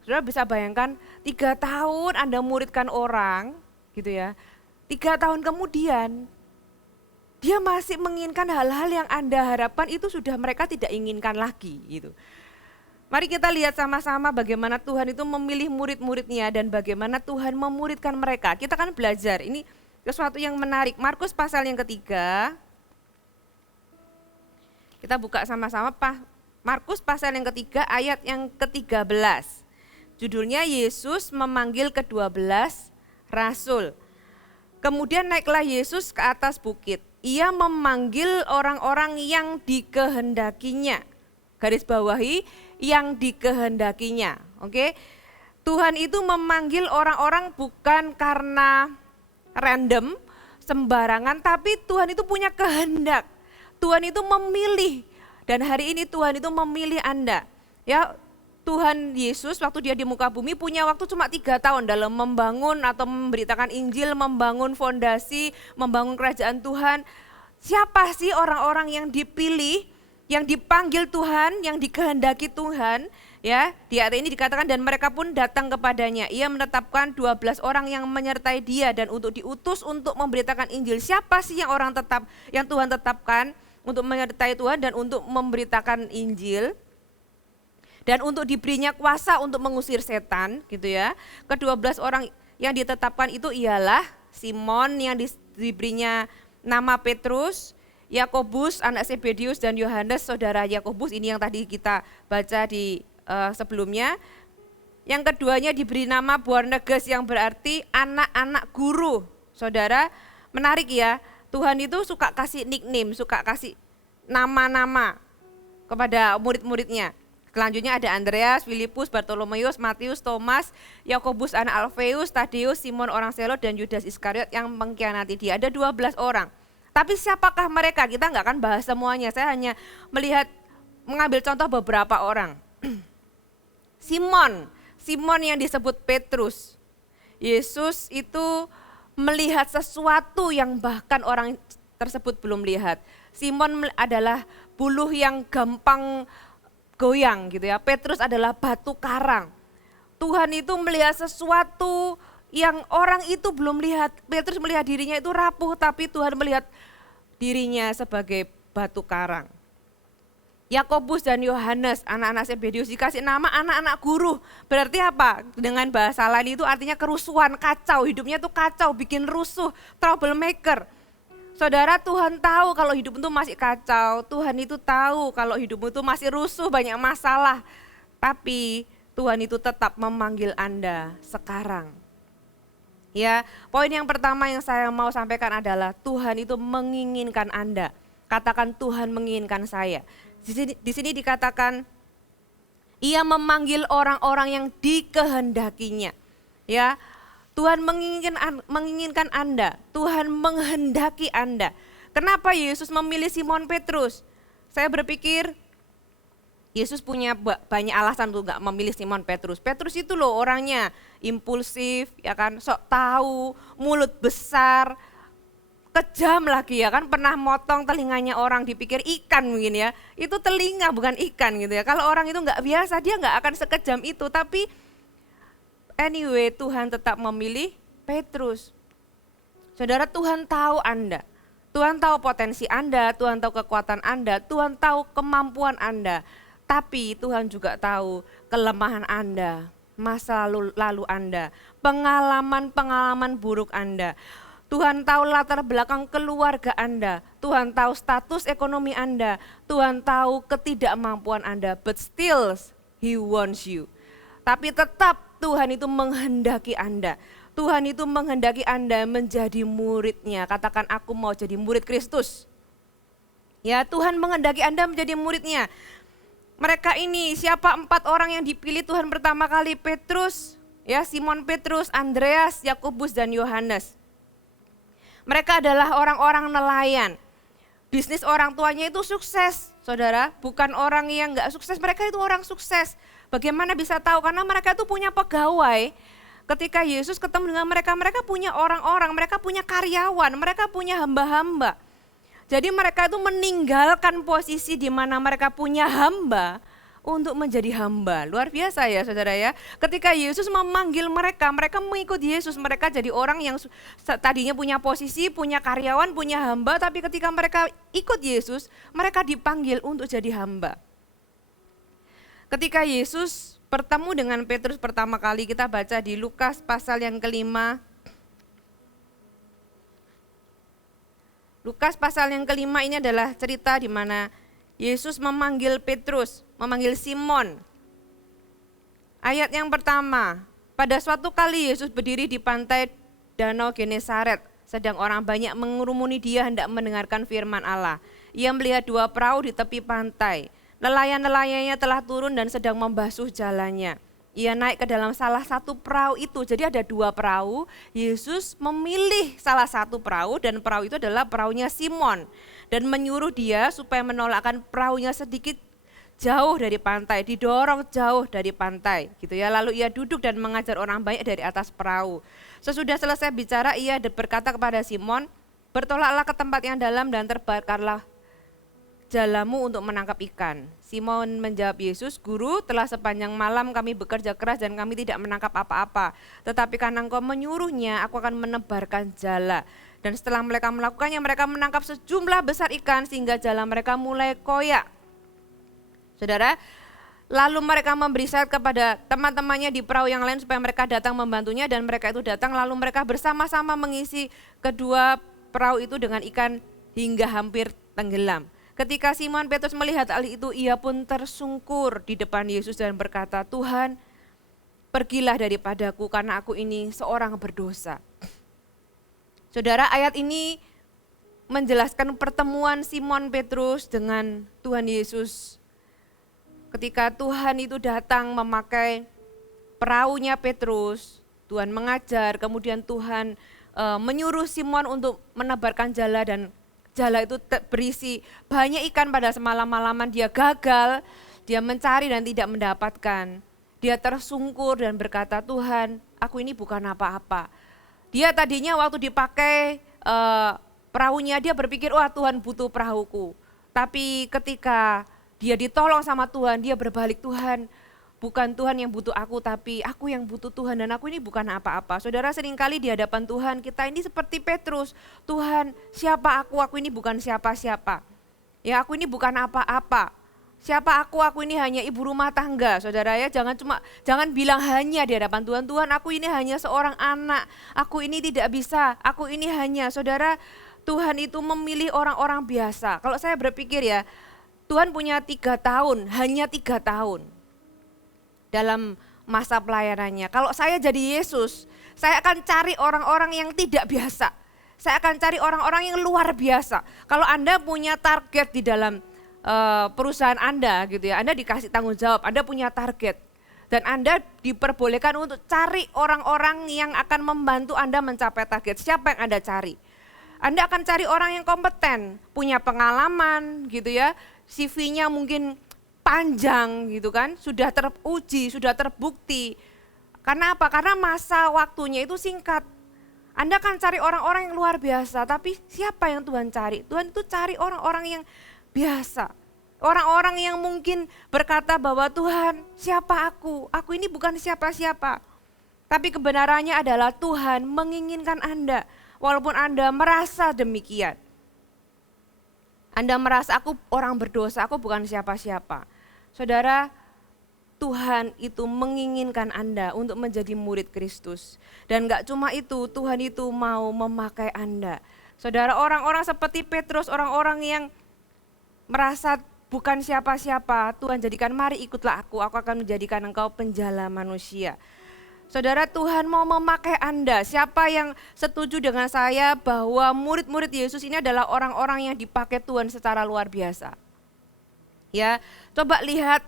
Saudara bisa bayangkan 3 tahun Anda muridkan orang gitu ya, 3 tahun kemudian dia masih menginginkan hal-hal yang Anda harapkan itu sudah mereka tidak inginkan lagi gitu. Mari kita lihat sama-sama bagaimana Tuhan itu memilih murid-muridnya dan bagaimana Tuhan memuridkan mereka. Kita kan belajar, ini sesuatu yang menarik. Markus pasal yang ketiga, kita buka sama-sama Markus pasal yang ketiga ayat yang ke-13. Judulnya Yesus memanggil ke-12 Rasul. Kemudian naiklah Yesus ke atas bukit. Ia memanggil orang-orang yang dikehendakinya. Garis bawahi, yang dikehendakinya. Oke? Tuhan itu memanggil orang-orang bukan karena random, sembarangan, tapi Tuhan itu punya kehendak. Tuhan itu memilih, dan hari ini Tuhan itu memilih Anda. Ya, Tuhan Yesus waktu dia di muka bumi punya waktu cuma 3 tahun dalam membangun atau memberitakan Injil, membangun fondasi, membangun kerajaan Tuhan. Siapa sih orang-orang yang dipilih, yang dipanggil Tuhan, yang dikehendaki Tuhan? Ya, di ayat ini dikatakan dan mereka pun datang kepadanya. Ia menetapkan 12 orang yang menyertai dia dan untuk diutus untuk memberitakan Injil. Siapa sih yang Tuhan tetapkan untuk menyertai Tuhan dan untuk memberitakan Injil? Dan untuk diberinya kuasa untuk mengusir setan gitu ya. Ke-12 orang yang ditetapkan itu ialah Simon yang diberinya nama Petrus, Yakobus anak Zebedius dan Yohanes saudara Yakobus, ini yang tadi kita baca di sebelumnya. Yang keduanya diberi nama Boanerges yang berarti anak-anak guru. Saudara, menarik ya, Tuhan itu suka kasih nickname, suka kasih nama-nama kepada murid-muridnya. Selanjutnya ada Andreas, Filipus, Bartolomeus, Matius, Thomas, Yakobus anak Alfeus, Tadeus, Simon orang Selot dan Yudas Iskariot yang mengkhianati dia. Ada 12 orang. Tapi siapakah mereka? Kita nggak akan bahas semuanya. Saya hanya mengambil contoh beberapa orang. Simon yang disebut Petrus. Yesus itu melihat sesuatu yang bahkan orang tersebut belum lihat. Simon adalah buluh yang gampang goyang gitu ya. Petrus adalah batu karang. Tuhan itu melihat sesuatu yang orang itu belum lihat. Petrus melihat dirinya itu rapuh, tapi Tuhan melihat dirinya sebagai batu karang. Yakobus dan Yohanes, anak-anak Zebedius dikasih nama anak-anak guru. Berarti apa? Dengan bahasa lain itu artinya kerusuhan, kacau, hidupnya itu kacau, bikin rusuh, troublemaker. Saudara, Tuhan tahu kalau hidup itu masih kacau, Tuhan itu tahu kalau hidup itu masih rusuh, banyak masalah. Tapi Tuhan itu tetap memanggil Anda sekarang. Ya, poin yang pertama yang saya mau sampaikan adalah Tuhan itu menginginkan Anda. Katakan Tuhan menginginkan saya. Di sini dikatakan Ia memanggil orang-orang yang dikehendakinya. Ya, Tuhan menginginkan Anda, Tuhan menghendaki Anda. Kenapa Yesus memilih Simon Petrus? Saya berpikir Yesus punya banyak alasan untuk gak memilih Simon Petrus. Petrus itu loh orangnya impulsif, ya kan, sok tahu, mulut besar, kejam lagi ya kan, pernah motong telinganya orang dipikir ikan mungkin ya. Itu telinga bukan ikan gitu ya. Kalau orang itu gak biasa dia gak akan sekejam itu, tapi anyway, Tuhan tetap memilih Petrus. Saudara, Tuhan tahu Anda. Tuhan tahu potensi Anda, Tuhan tahu kekuatan Anda, Tuhan tahu kemampuan Anda. Tapi Tuhan juga tahu kelemahan Anda, masa lalu Anda, pengalaman-pengalaman buruk Anda. Tuhan tahu latar belakang keluarga Anda, Tuhan tahu status ekonomi Anda, Tuhan tahu ketidakmampuan Anda, but still He wants you. Tapi tetap Tuhan itu menghendaki Anda. Tuhan itu menghendaki Anda menjadi murid-Nya. Katakan, aku mau jadi murid Kristus. Ya, Tuhan menghendaki Anda menjadi murid-Nya. Mereka ini, siapa 4 orang yang dipilih Tuhan pertama kali? Petrus, ya, Simon Petrus, Andreas, Yakobus, dan Yohanes. Mereka adalah orang-orang nelayan. Bisnis orang tuanya itu sukses, saudara. Bukan orang yang enggak sukses, mereka itu orang sukses. Bagaimana bisa tahu? Karena mereka itu punya pegawai. Ketika Yesus ketemu dengan mereka, mereka punya orang-orang, mereka punya karyawan, mereka punya hamba-hamba. Jadi mereka itu meninggalkan posisi di mana mereka punya hamba untuk menjadi hamba. Luar biasa ya saudara ya. Ketika Yesus memanggil mereka, mereka mengikut Yesus. Mereka jadi orang yang tadinya punya posisi, punya karyawan, punya hamba. Tapi ketika mereka ikut Yesus, mereka dipanggil untuk jadi hamba. Ketika Yesus bertemu dengan Petrus pertama kali, kita baca di Lukas pasal yang ke-5. Lukas pasal yang ke-5 ini adalah cerita di mana Yesus memanggil Petrus, memanggil Simon. Ayat yang pertama, pada suatu kali Yesus berdiri di pantai Danau Genesaret, sedang orang banyak mengurumuni dia hendak mendengarkan firman Allah. Ia melihat 2 perahu di tepi pantai. Nelayan-nelayannya telah turun dan sedang membasuh jalannya. Ia naik ke dalam salah satu perahu itu. Jadi ada 2 perahu, Yesus memilih salah satu perahu dan perahu itu adalah perahunya Simon. Dan menyuruh dia supaya menolakkan perahunya sedikit jauh dari pantai, didorong jauh dari pantai gitu ya. Lalu ia duduk dan mengajar orang banyak dari atas perahu. Sesudah selesai bicara, ia berkata kepada Simon, bertolaklah ke tempat yang dalam dan terbakarlah jalamu untuk menangkap ikan. Simon menjawab Yesus, Guru, telah sepanjang malam kami bekerja keras dan kami tidak menangkap apa-apa. Tetapi karena Engkau menyuruhnya, aku akan menebarkan jala. Dan setelah mereka melakukannya, mereka menangkap sejumlah besar ikan sehingga jala mereka mulai koyak. Saudara, lalu mereka memberi syarat kepada teman-temannya di perahu yang lain supaya mereka datang membantunya, dan mereka itu datang, lalu mereka bersama-sama mengisi kedua perahu itu dengan ikan hingga hampir tenggelam. Ketika Simon Petrus melihat hal itu, ia pun tersungkur di depan Yesus dan berkata, Tuhan, pergilah daripadaku karena aku ini seorang berdosa. Saudara, ayat ini menjelaskan pertemuan Simon Petrus dengan Tuhan Yesus. Ketika Tuhan itu datang memakai perahunya Petrus, Tuhan mengajar, kemudian Tuhan menyuruh Simon untuk menebarkan jala, dan jala itu berisi banyak ikan. Pada semalam-malaman dia gagal, dia mencari dan tidak mendapatkan. Dia tersungkur dan berkata, Tuhan, aku ini bukan apa-apa. Dia tadinya waktu dipakai perahunya, dia berpikir, wah Tuhan butuh perahuku. Tapi ketika dia ditolong sama Tuhan, dia berbalik, Tuhan, bukan Tuhan yang butuh aku, tapi aku yang butuh Tuhan, dan aku ini bukan apa-apa. Saudara, seringkali di hadapan Tuhan kita ini seperti Petrus. Tuhan, siapa aku? Aku ini bukan siapa-siapa. Ya, aku ini bukan apa-apa. Siapa aku? Aku ini hanya ibu rumah tangga. Saudara ya, jangan bilang hanya di hadapan Tuhan. Tuhan, aku ini hanya seorang anak. Aku ini tidak bisa. Aku ini hanya, saudara, Tuhan itu memilih orang-orang biasa. Kalau saya berpikir ya, Tuhan punya 3 tahun, hanya 3 tahun. Dalam masa pelayanannya. Kalau saya jadi Yesus, saya akan cari orang-orang yang tidak biasa. Saya akan cari orang-orang yang luar biasa. Kalau Anda punya target di dalam perusahaan Anda gitu ya, Anda dikasih tanggung jawab, Anda punya target. Dan Anda diperbolehkan untuk cari orang-orang yang akan membantu Anda mencapai target. Siapa yang Anda cari? Anda akan cari orang yang kompeten, punya pengalaman gitu ya, CV-nya mungkin panjang gitu kan, sudah teruji, sudah terbukti. Karena apa? Karena masa waktunya itu singkat. Anda akan cari orang-orang yang luar biasa, tapi siapa yang Tuhan cari? Tuhan itu cari orang-orang yang biasa. Orang-orang yang mungkin berkata bahwa Tuhan, siapa aku? Aku ini bukan siapa-siapa. Tapi kebenarannya adalah Tuhan menginginkan Anda, walaupun Anda merasa demikian. Anda merasa aku orang berdosa, aku bukan siapa-siapa. Saudara, Tuhan itu menginginkan Anda untuk menjadi murid Kristus. Dan gak cuma itu, Tuhan itu mau memakai Anda. Saudara, orang-orang seperti Petrus, orang-orang yang merasa bukan siapa-siapa, Tuhan jadikan, mari ikutlah aku akan menjadikan engkau penjala manusia. Saudara, Tuhan mau memakai Anda. Siapa yang setuju dengan saya bahwa murid-murid Yesus ini adalah orang-orang yang dipakai Tuhan secara luar biasa? Ya, coba lihat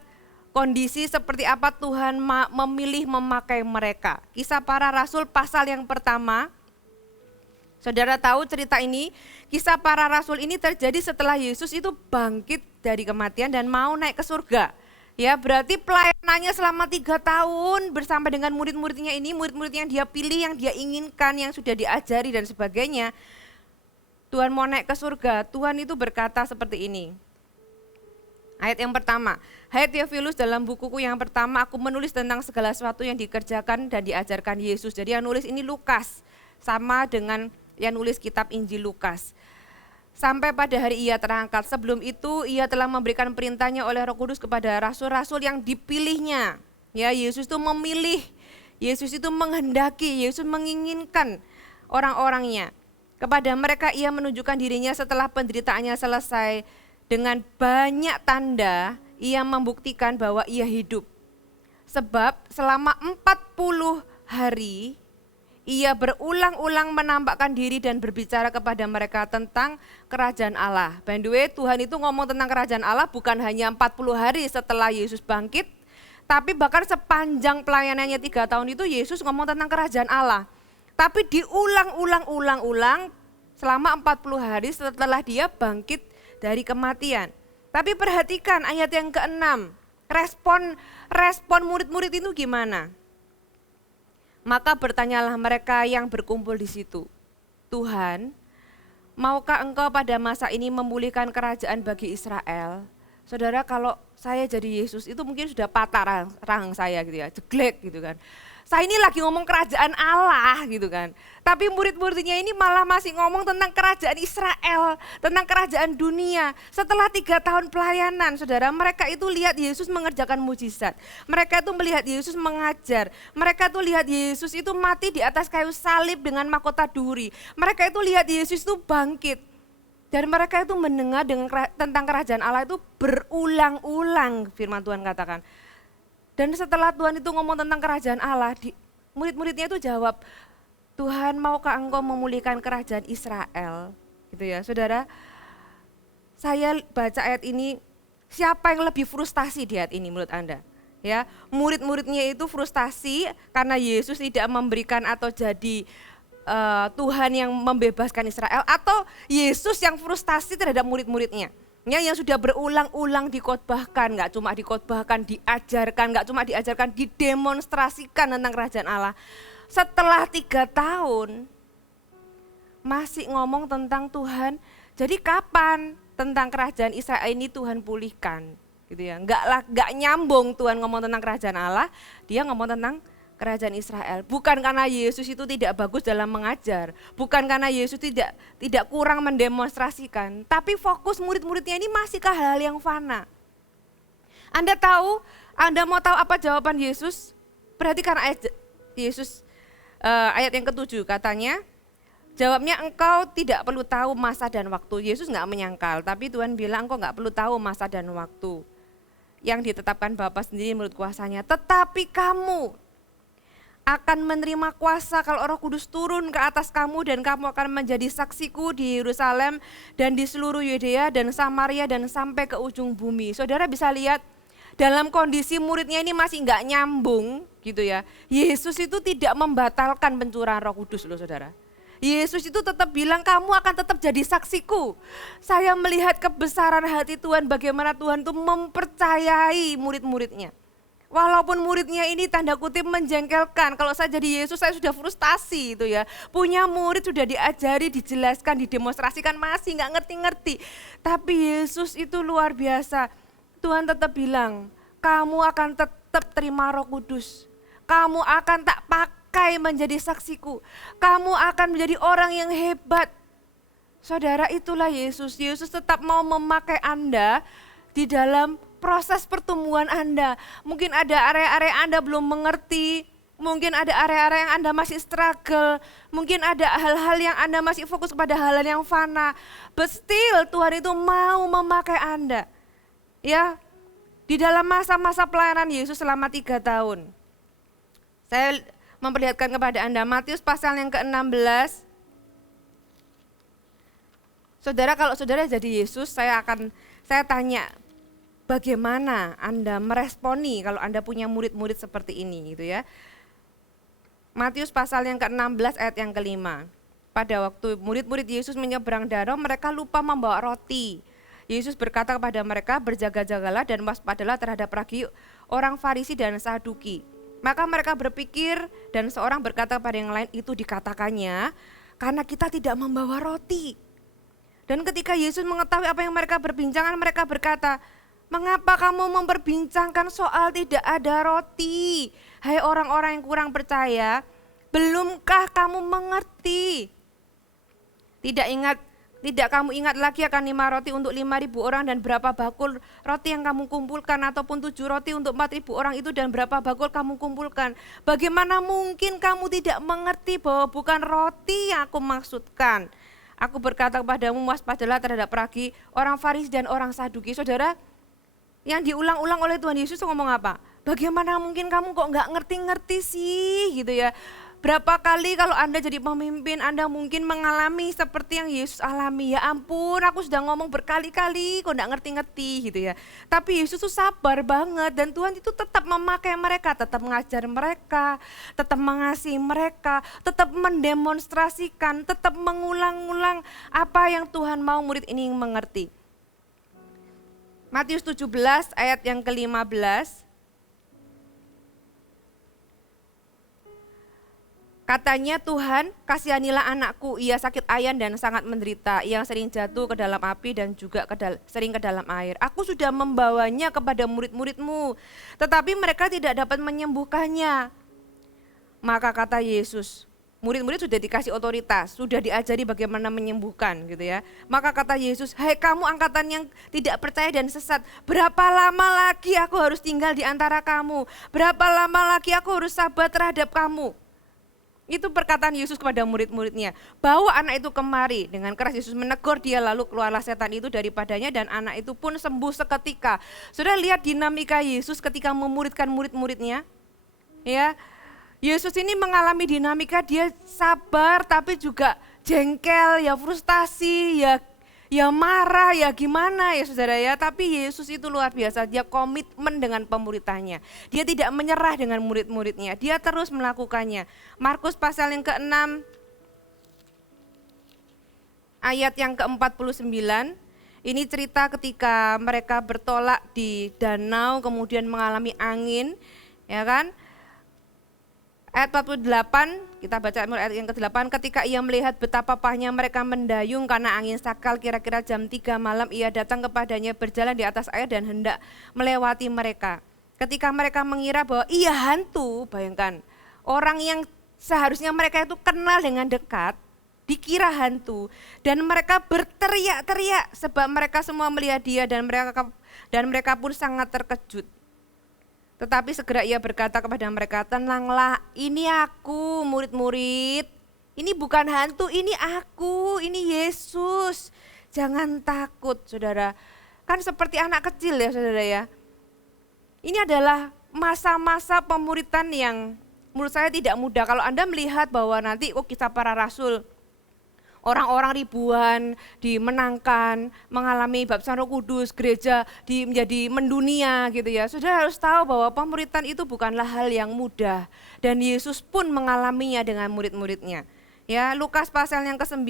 kondisi seperti apa Tuhan memilih memakai mereka. Kisah Para Rasul pasal yang pertama. Saudara tahu cerita ini, Kisah Para Rasul ini terjadi setelah Yesus itu bangkit dari kematian dan mau naik ke surga. Ya, berarti pelayanannya selama 3 tahun bersama dengan murid-muridnya ini, murid-murid yang dia pilih, yang dia inginkan, yang sudah diajari dan sebagainya. Tuhan mau naik ke surga, Tuhan itu berkata seperti ini. Ayat yang pertama, hai Theophilus, dalam bukuku yang pertama aku menulis tentang segala sesuatu yang dikerjakan dan diajarkan Yesus. Jadi yang nulis ini Lukas, sama dengan yang nulis kitab Injil Lukas. Sampai pada hari ia terangkat, sebelum itu ia telah memberikan perintahnya oleh Roh Kudus kepada rasul-rasul yang dipilihnya. Ya, Yesus itu memilih, Yesus itu menghendaki, Yesus menginginkan orang-orangnya. Kepada mereka ia menunjukkan dirinya setelah penderitaannya selesai. Dengan banyak tanda ia membuktikan bahwa ia hidup. Sebab selama 40 hari ia berulang-ulang menampakkan diri dan berbicara kepada mereka tentang kerajaan Allah. By the way, Tuhan itu ngomong tentang kerajaan Allah bukan hanya 40 hari setelah Yesus bangkit, tapi bahkan sepanjang pelayanannya 3 tahun itu Yesus ngomong tentang kerajaan Allah. Tapi diulang-ulang selama 40 hari setelah dia bangkit dari kematian. Tapi perhatikan ayat yang ke-6, respon murid-murid itu gimana? Maka bertanyalah mereka yang berkumpul di situ, Tuhan, maukah engkau pada masa ini memulihkan kerajaan bagi Israel? Saudara, kalau saya jadi Yesus itu mungkin sudah patah rahang saya gitu ya, jeglek gitu kan. Saya ini lagi ngomong kerajaan Allah gitu kan. Tapi murid-muridnya ini malah masih ngomong tentang kerajaan Israel, tentang kerajaan dunia. Setelah 3 tahun pelayanan, saudara, mereka itu lihat Yesus mengerjakan mujizat. Mereka itu melihat Yesus mengajar. Mereka itu lihat Yesus itu mati di atas kayu salib dengan mahkota duri. Mereka itu lihat Yesus itu bangkit. Dan mereka itu mendengar tentang kerajaan Allah itu berulang-ulang, firman Tuhan katakan. Dan setelah Tuhan itu ngomong tentang kerajaan Allah, murid-muridnya itu jawab, Tuhan maukah engkau memulihkan kerajaan Israel? Gitu ya, saudara. Saya baca ayat ini, siapa yang lebih frustasi di ayat ini menurut Anda? Ya, murid-muridnya itu frustasi karena Yesus tidak memberikan atau jadi Tuhan yang membebaskan Israel, atau Yesus yang frustasi terhadap murid-muridnya. Ya, yang sudah berulang-ulang dikhotbahkan, nggak cuma dikhotbahkan, diajarkan, didemonstrasikan tentang kerajaan Allah. Setelah 3 tahun masih ngomong tentang Tuhan. Jadi kapan tentang kerajaan Israel ini Tuhan pulihkan? Gitu ya, nggak nyambung Tuhan ngomong tentang kerajaan Allah, dia ngomong tentang kerajaan Israel. Bukan karena Yesus itu tidak bagus dalam mengajar, bukan karena Yesus tidak kurang mendemonstrasikan, tapi fokus murid-muridnya ini masih ke hal yang fana. Anda mau tahu apa jawaban Yesus? Perhatikan ayat Yesus ayat yang ke-7, katanya, jawabnya, engkau tidak perlu tahu masa dan waktu. Yesus nggak menyangkal, tapi Tuhan bilang engkau nggak perlu tahu masa dan waktu yang ditetapkan Bapa sendiri menurut kuasanya. Tetapi kamu akan menerima kuasa kalau Roh Kudus turun ke atas kamu, dan kamu akan menjadi saksiku di Yerusalem dan di seluruh Yudea dan Samaria dan sampai ke ujung bumi. Saudara bisa lihat dalam kondisi muridnya ini masih nggak nyambung gitu ya. Yesus itu tidak membatalkan pencurahan Roh Kudus loh saudara. Yesus itu tetap bilang kamu akan tetap jadi saksiku. Saya melihat kebesaran hati Tuhan, bagaimana Tuhan itu mempercayai murid-muridnya. Walaupun muridnya ini tanda kutip menjengkelkan, kalau saya jadi Yesus saya sudah frustasi itu ya. Punya murid sudah diajari, dijelaskan, didemonstrasikan masih nggak ngerti-ngerti. Tapi Yesus itu luar biasa. Tuhan tetap bilang, kamu akan tetap terima Roh Kudus. Kamu akan tak pakai menjadi saksiku. Kamu akan menjadi orang yang hebat. Saudara, itulah Yesus. Yesus tetap mau memakai Anda di dalam proses pertumbuhan Anda. Mungkin ada area-area Anda belum mengerti, mungkin ada area-area yang Anda masih struggle, mungkin ada hal-hal yang Anda masih fokus pada hal-hal yang fana. But still Tuhan itu mau memakai Anda. Ya, di dalam masa-masa pelayanan Yesus selama 3 tahun. Saya memperlihatkan kepada Anda Matius pasal yang ke-16. Saudara, kalau saudara jadi Yesus, saya tanya, bagaimana Anda meresponi kalau Anda punya murid-murid seperti ini gitu ya. Matius pasal yang ke-16 ayat yang ke-5. Pada waktu murid-murid Yesus menyeberang danau, mereka lupa membawa roti. Yesus berkata kepada mereka, berjaga-jagalah dan waspadalah terhadap ragi orang Farisi dan Saduki. Maka mereka berpikir dan seorang berkata kepada yang lain, itu dikatakannya karena kita tidak membawa roti. Dan ketika Yesus mengetahui apa yang mereka perbincangan, mereka berkata, mengapa kamu memperbincangkan soal tidak ada roti? Hai orang-orang yang kurang percaya, belumkah kamu mengerti? Tidak kamu ingat lagi akan 5 roti untuk 5.000 orang dan berapa bakul roti yang kamu kumpulkan, ataupun 7 roti untuk 4.000 orang itu dan berapa bakul kamu kumpulkan? Bagaimana mungkin kamu tidak mengerti bahwa bukan roti yang aku maksudkan? Aku berkata kepadamu, waspadalah terhadap ragi orang Farisi dan orang Saduki. Saudara, yang diulang-ulang oleh Tuhan Yesus ngomong apa? Bagaimana mungkin kamu kok nggak ngerti-ngerti sih gitu ya. Berapa kali kalau Anda jadi pemimpin, Anda mungkin mengalami seperti yang Yesus alami. Ya ampun, aku sudah ngomong berkali-kali kok nggak ngerti-ngerti gitu ya. Tapi Yesus tuh sabar banget dan Tuhan itu tetap memakai mereka, tetap mengajar mereka, tetap mengasihi mereka, tetap mendemonstrasikan, tetap mengulang-ulang apa yang Tuhan mau murid ini mengerti. Matius 17 ayat yang ke-15. Katanya, Tuhan, kasihanilah anakku, ia sakit ayan dan sangat menderita, yang sering jatuh ke dalam api dan juga sering ke dalam air. Aku sudah membawanya kepada murid-muridmu, tetapi mereka tidak dapat menyembuhkannya. Maka kata Yesus, murid-murid sudah dikasih otoritas, sudah diajari bagaimana menyembuhkan gitu ya. Maka kata Yesus, hai kamu angkatan yang tidak percaya dan sesat, berapa lama lagi aku harus tinggal di antara kamu? Berapa lama lagi aku harus sabar terhadap kamu? Itu perkataan Yesus kepada murid-muridnya. Bawa anak itu kemari. Dengan keras Yesus menegur dia, lalu keluarlah setan itu daripadanya dan anak itu pun sembuh seketika. Sudah lihat dinamika Yesus ketika memuridkan murid-muridnya? Ya, Yesus ini mengalami dinamika, dia sabar tapi juga jengkel, ya frustasi, ya marah, ya gimana ya saudara ya. Tapi Yesus itu luar biasa, dia komitmen dengan pemuritannya. Dia tidak menyerah dengan murid-muridnya, dia terus melakukannya. Markus pasal yang ke-6 ayat yang ke-49. Ini cerita ketika mereka bertolak di danau kemudian mengalami angin, ya kan? Ayat 48, kita baca ayat yang ke-8, ketika ia melihat betapa pahnya mereka mendayung karena angin sakal, kira-kira jam 3 malam ia datang kepadanya berjalan di atas air dan hendak melewati mereka. Ketika mereka mengira bahwa ia hantu, bayangkan, orang yang seharusnya mereka itu kenal dengan dekat, dikira hantu, dan mereka berteriak-teriak sebab mereka semua melihat dia dan mereka pun sangat terkejut. Tetapi segera ia berkata kepada mereka, tenanglah, ini aku murid-murid, ini bukan hantu, ini aku, ini Yesus. Jangan takut saudara, kan seperti anak kecil ya saudara ya. Ini adalah masa-masa pemuritan yang menurut saya tidak mudah. Kalau Anda melihat bahwa nanti Kisah Para Rasul, orang-orang ribuan dimenangkan, mengalami baptisan Roh Kudus, gereja menjadi mendunia gitu ya. Saudara harus tahu bahwa pemuritan itu bukanlah hal yang mudah dan Yesus pun mengalaminya dengan murid-muridnya. Ya, Lukas pasal yang ke-9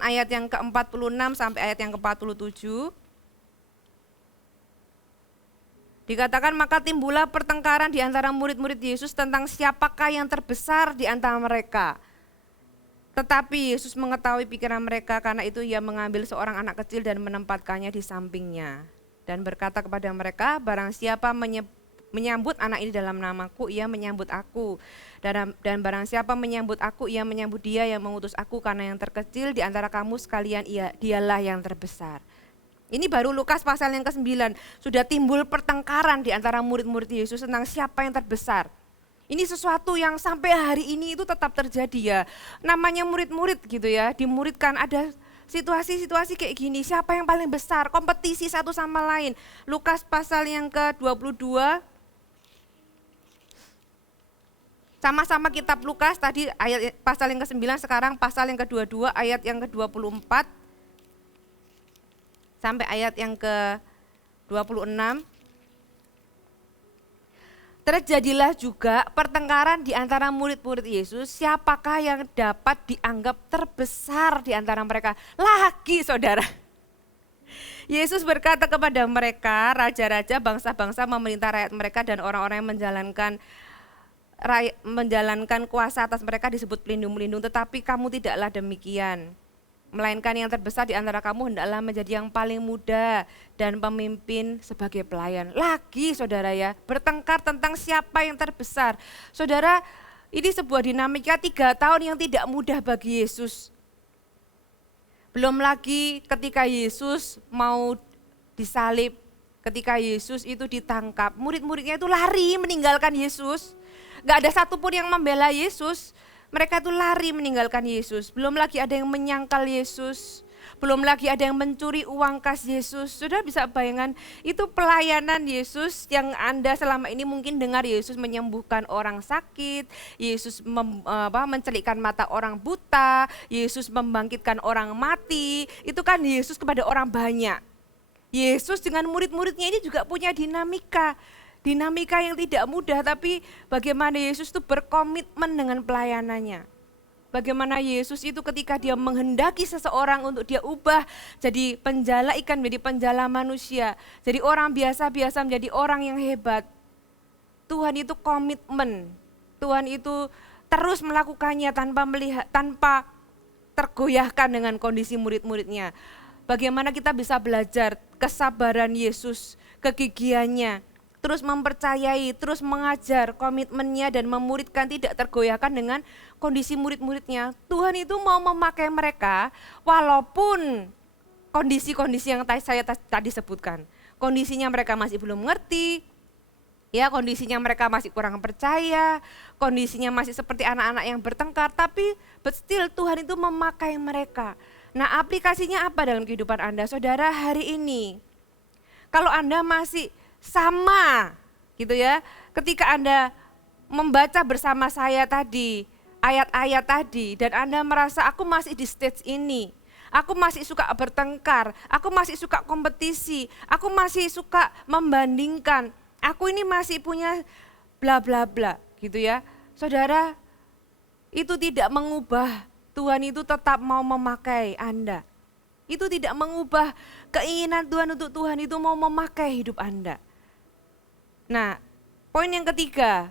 ayat yang ke-46 sampai ayat yang ke-47. Dikatakan, maka timbullah pertengkaran di antara murid-murid Yesus tentang siapakah yang terbesar di antara mereka. Tetapi Yesus mengetahui pikiran mereka, karena itu ia mengambil seorang anak kecil dan menempatkannya di sampingnya. Dan berkata kepada mereka, barang siapa menyambut anak ini dalam namaku, ia menyambut aku. Dan barang siapa menyambut aku, ia menyambut dia yang mengutus aku, karena yang terkecil di antara kamu sekalian dialah yang terbesar. Ini baru Lukas pasal yang ke-9, sudah timbul pertengkaran di antara murid-murid Yesus tentang siapa yang terbesar. Ini sesuatu yang sampai hari ini itu tetap terjadi ya. Namanya murid-murid gitu ya, dimuridkan, ada situasi-situasi kayak gini, siapa yang paling besar, kompetisi satu sama lain. Lukas pasal yang ke-22 Sama-sama kitab Lukas tadi ayat pasal yang ke-9, sekarang pasal yang ke-22 ayat yang ke-24 sampai ayat yang ke-26. Terjadilah juga pertengkaran di antara murid-murid Yesus, siapakah yang dapat dianggap terbesar di antara mereka. Lagi saudara, Yesus berkata kepada mereka, raja-raja, bangsa-bangsa memerintah rakyat mereka, dan orang-orang yang menjalankan kuasa atas mereka disebut pelindung-pelindung. Tetapi kamu tidaklah demikian, melainkan yang terbesar di antara kamu hendaklah menjadi yang paling muda dan pemimpin sebagai pelayan. Lagi saudara ya, bertengkar tentang siapa yang terbesar. Saudara, ini sebuah dinamika 3 tahun yang tidak mudah bagi Yesus. Belum lagi ketika Yesus mau disalib, ketika Yesus itu ditangkap, murid-muridnya itu lari meninggalkan Yesus. Gak ada satupun yang membela Yesus, mereka itu lari meninggalkan Yesus. Belum lagi ada yang menyangkal Yesus, belum lagi ada yang mencuri uang kas Yesus. Sudah bisa bayangkan, itu pelayanan Yesus yang Anda selama ini mungkin dengar Yesus menyembuhkan orang sakit, Yesus mencelikkan mata orang buta, Yesus membangkitkan orang mati. Itu kan Yesus kepada orang banyak. Yesus dengan murid-muridnya ini juga punya dinamika yang tidak mudah, tapi bagaimana Yesus itu berkomitmen dengan pelayanannya. Bagaimana Yesus itu ketika dia menghendaki seseorang untuk dia ubah jadi penjala ikan menjadi penjala manusia, jadi orang biasa-biasa menjadi orang yang hebat. Tuhan itu komitmen, Tuhan itu terus melakukannya tanpa tergoyahkan dengan kondisi murid-muridnya. Bagaimana kita bisa belajar kesabaran Yesus, kegigihannya, terus mempercayai, terus mengajar, komitmennya dan memuridkan tidak tergoyahkan dengan kondisi murid-muridnya. Tuhan itu mau memakai mereka walaupun kondisi-kondisi yang saya tadi sebutkan. Kondisinya mereka masih belum ngerti, ya, kondisinya mereka masih kurang percaya, kondisinya masih seperti anak-anak yang bertengkar, tapi but still Tuhan itu memakai mereka. Nah, aplikasinya apa dalam kehidupan Anda? Saudara, hari ini kalau Anda masih sama gitu ya, ketika Anda membaca bersama saya tadi ayat-ayat tadi dan Anda merasa aku masih di stage ini, aku masih suka bertengkar, aku masih suka kompetisi, aku masih suka membandingkan, aku ini masih punya bla bla bla gitu ya. Saudara, itu tidak mengubah Tuhan itu tetap mau memakai Anda. Itu tidak mengubah keinginan Tuhan untuk Tuhan itu mau memakai hidup Anda. Nah, poin yang ketiga,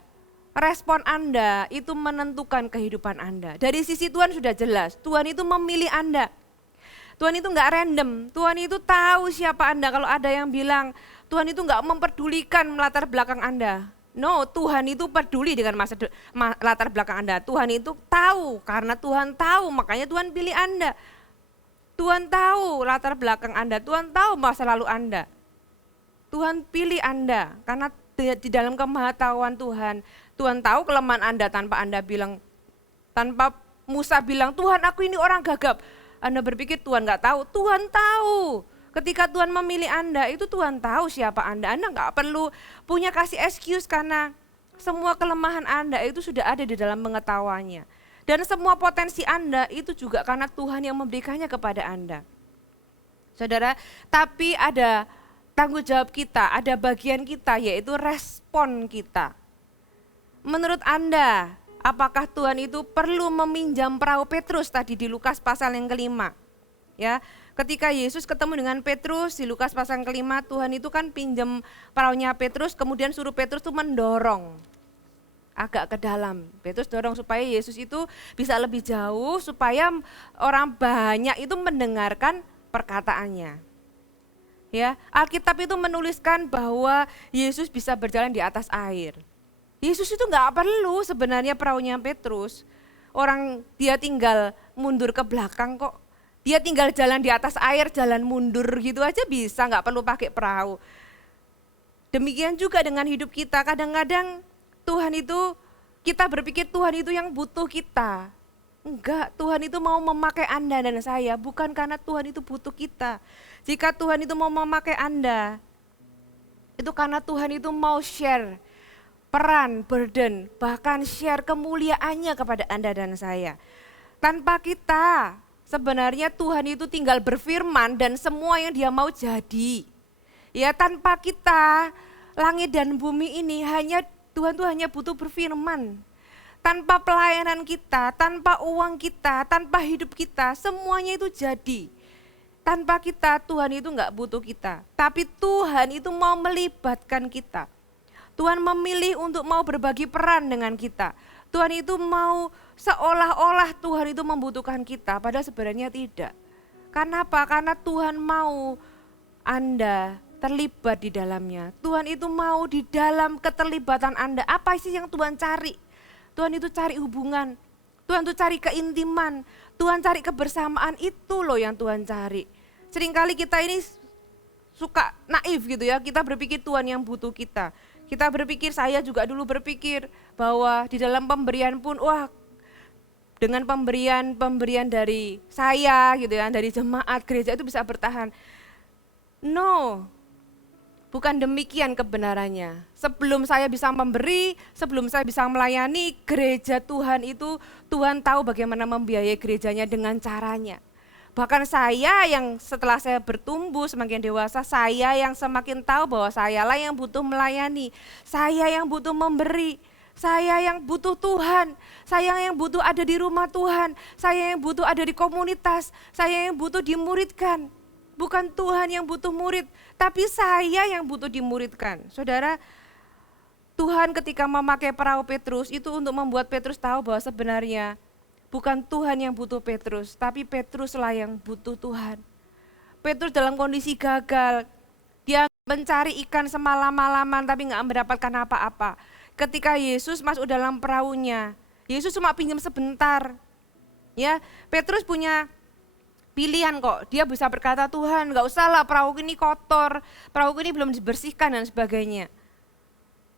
respon Anda itu menentukan kehidupan Anda. Dari sisi Tuhan sudah jelas, Tuhan itu memilih Anda. Tuhan itu enggak random, Tuhan itu tahu siapa Anda. Kalau ada yang bilang, Tuhan itu enggak memperdulikan latar belakang Anda. No, Tuhan itu peduli dengan latar belakang Anda. Tuhan itu tahu, karena Tuhan tahu, makanya Tuhan pilih Anda. Tuhan tahu latar belakang Anda, Tuhan tahu masa lalu Anda. Tuhan pilih Anda, karena di dalam kemahatauan Tuhan, Tuhan tahu kelemahan Anda tanpa Anda bilang, tanpa Musa bilang, Tuhan aku ini orang gagap. Anda berpikir Tuhan nggak tahu, Tuhan tahu. Ketika Tuhan memilih Anda, itu Tuhan tahu siapa Anda. Anda nggak perlu punya kasih excuse karena semua kelemahan Anda itu sudah ada di dalam pengetahuannya. Dan semua potensi Anda itu juga karena Tuhan yang memberikannya kepada Anda. Saudara, tapi ada tanggung jawab kita, ada bagian kita, yaitu respon kita. Menurut Anda, apakah Tuhan itu perlu meminjam perahu Petrus tadi di Lukas pasal yang ke-5? Ya, ketika Yesus ketemu dengan Petrus di Lukas pasal yang ke-5, Tuhan itu kan pinjam perahunya Petrus, kemudian suruh Petrus itu mendorong agak ke dalam. Petrus dorong supaya Yesus itu bisa lebih jauh, supaya orang banyak itu mendengarkan perkataannya. Ya, Alkitab itu menuliskan bahwa Yesus bisa berjalan di atas air. Yesus itu nggak perlu sebenarnya perahunya Petrus. Orang dia tinggal mundur ke belakang kok. Dia tinggal jalan di atas air, jalan mundur gitu aja bisa, nggak perlu pakai perahu. Demikian juga dengan hidup kita. Kadang-kadang Tuhan itu, kita berpikir Tuhan itu yang butuh kita. Enggak, Tuhan itu mau memakai Anda dan saya, bukan karena Tuhan itu butuh kita. Jika Tuhan itu mau memakai Anda, itu karena Tuhan itu mau share, peran, burden, bahkan share kemuliaannya kepada Anda dan saya. Tanpa kita, sebenarnya Tuhan itu tinggal berfirman dan semua yang Dia mau jadi. Ya, tanpa kita, langit dan bumi ini Tuhan tuh hanya butuh berfirman. Tanpa pelayanan kita, tanpa uang kita, tanpa hidup kita, semuanya itu jadi. Tanpa kita, Tuhan itu enggak butuh kita. Tapi Tuhan itu mau melibatkan kita. Tuhan memilih untuk mau berbagi peran dengan kita. Tuhan itu mau seolah-olah Tuhan itu membutuhkan kita, padahal sebenarnya tidak. Karena apa? Karena Tuhan mau Anda terlibat di dalamnya. Tuhan itu mau di dalam keterlibatan Anda. Apa sih yang Tuhan cari? Tuhan itu cari hubungan. Tuhan itu cari keintiman. Tuhan cari kebersamaan, itu loh yang Tuhan cari. Seringkali kita ini suka naif gitu ya, kita berpikir Tuhan yang butuh kita. Kita berpikir, saya juga dulu berpikir bahwa di dalam pemberian pun, wah dengan pemberian dari saya gitu ya, dari jemaat gereja itu bisa bertahan. No, bukan demikian kebenarannya. Sebelum saya bisa memberi, sebelum saya bisa melayani gereja Tuhan itu, Tuhan tahu bagaimana membiayai gerejanya dengan caranya. Bahkan saya yang setelah saya bertumbuh semakin dewasa, saya yang semakin tahu bahwa sayalah yang butuh melayani, saya yang butuh memberi, saya yang butuh Tuhan, saya yang butuh ada di rumah Tuhan, saya yang butuh ada di komunitas, saya yang butuh dimuridkan. Bukan Tuhan yang butuh murid, tapi saya yang butuh dimuridkan. Saudara, Tuhan ketika memakai perahu Petrus itu untuk membuat Petrus tahu bahwa sebenarnya bukan Tuhan yang butuh Petrus, tapi Petruslah yang butuh Tuhan. Petrus dalam kondisi gagal, dia mencari ikan semalam-malaman tapi nggak mendapatkan apa-apa. Ketika Yesus masuk dalam perahunya, Yesus cuma pinjam sebentar. Ya, Petrus punya pilihan kok, dia bisa berkata, Tuhan nggak usahlah perahu ini kotor, perahu ini belum dibersihkan dan sebagainya.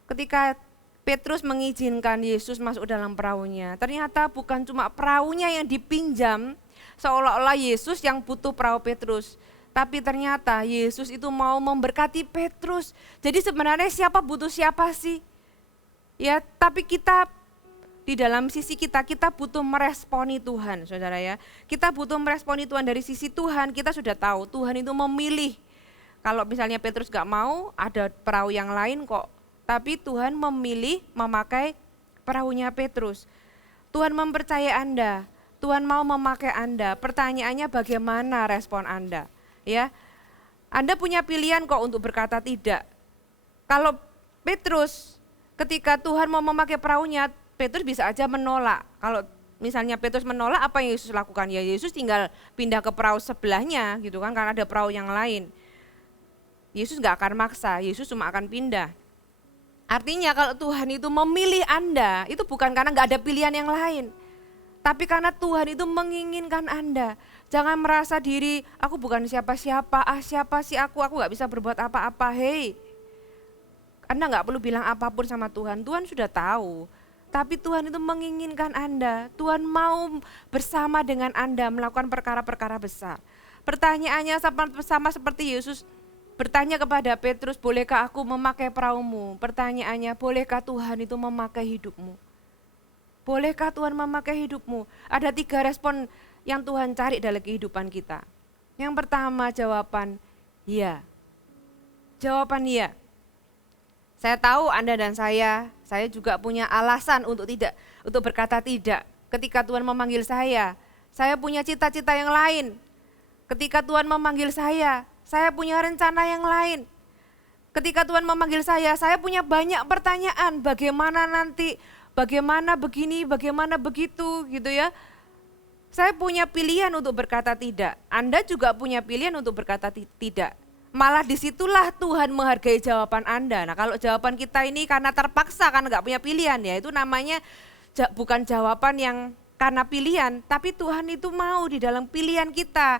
Ketika Petrus mengizinkan Yesus masuk dalam perahunya, ternyata bukan cuma perahunya yang dipinjam, seolah-olah Yesus yang butuh perahu Petrus. Tapi ternyata Yesus itu mau memberkati Petrus. Jadi sebenarnya siapa butuh siapa sih? Ya, tapi kita di dalam sisi kita butuh meresponi Tuhan, saudara ya. Kita butuh meresponi Tuhan dari sisi Tuhan, kita sudah tahu Tuhan itu memilih. Kalau misalnya Petrus gak mau, ada perahu yang lain kok. Tapi Tuhan memilih memakai perahunya Petrus. Tuhan mempercayai Anda, Tuhan mau memakai Anda. Pertanyaannya bagaimana respon Anda? Ya, Anda punya pilihan kok untuk berkata tidak. Kalau Petrus, ketika Tuhan mau memakai perahunya, Petrus bisa aja menolak. Kalau misalnya Petrus menolak, apa yang Yesus lakukan? Ya Yesus tinggal pindah ke perahu sebelahnya gitu kan, karena ada perahu yang lain. Yesus gak akan maksa, Yesus cuma akan pindah. Artinya kalau Tuhan itu memilih Anda, itu bukan karena gak ada pilihan yang lain. Tapi karena Tuhan itu menginginkan Anda. Jangan merasa diri, aku bukan siapa-siapa, siapa sih aku gak bisa berbuat apa-apa. Hei, Anda gak perlu bilang apapun sama Tuhan, Tuhan sudah tahu. Tapi Tuhan itu menginginkan Anda, Tuhan mau bersama dengan Anda melakukan perkara-perkara besar. Pertanyaannya sama seperti Yesus bertanya kepada Petrus, bolehkah aku memakai perahumu? Pertanyaannya, bolehkah Tuhan itu memakai hidupmu? Bolehkah Tuhan memakai hidupmu? Ada 3 respon yang Tuhan cari dalam kehidupan kita. Yang pertama jawaban, iya. Jawaban iya. Saya tahu Anda dan saya juga punya alasan untuk berkata tidak. Ketika Tuhan memanggil saya punya cita-cita yang lain. Ketika Tuhan memanggil saya punya rencana yang lain. Ketika Tuhan memanggil saya punya banyak pertanyaan, bagaimana nanti, bagaimana begini, bagaimana begitu gitu ya. Saya punya pilihan untuk berkata tidak, Anda juga punya pilihan untuk berkata tidak. Malah disitulah Tuhan menghargai jawaban Anda. Nah kalau jawaban kita ini karena terpaksa, karena gak punya pilihan ya, itu namanya bukan jawaban yang karena pilihan, tapi Tuhan itu mau di dalam pilihan kita.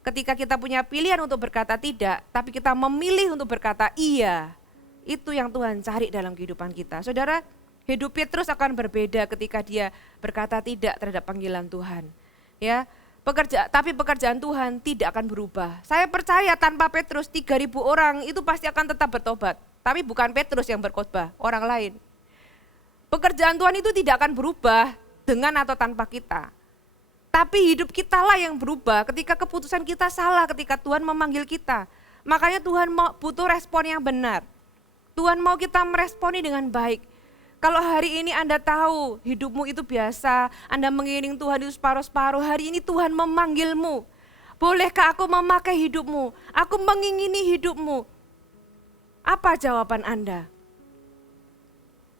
Ketika kita punya pilihan untuk berkata tidak, tapi kita memilih untuk berkata iya, itu yang Tuhan cari dalam kehidupan kita. Saudara, hidup Petrus akan berbeda ketika dia berkata tidak terhadap panggilan Tuhan. Ya, tapi pekerjaan Tuhan tidak akan berubah. Saya percaya tanpa Petrus 3.000 orang itu pasti akan tetap bertobat. Tapi bukan Petrus yang berkhotbah, orang lain. Pekerjaan Tuhan itu tidak akan berubah dengan atau tanpa kita. Tapi hidup kita lah yang berubah ketika keputusan kita salah, ketika Tuhan memanggil kita. Makanya Tuhan butuh respon yang benar. Tuhan mau kita meresponi dengan baik. Kalau hari ini Anda tahu hidupmu itu biasa, Anda mengiring Tuhan itu separuh-separuh, hari ini Tuhan memanggilmu. Bolehkah aku memakai hidupmu? Aku mengingini hidupmu. Apa jawaban Anda?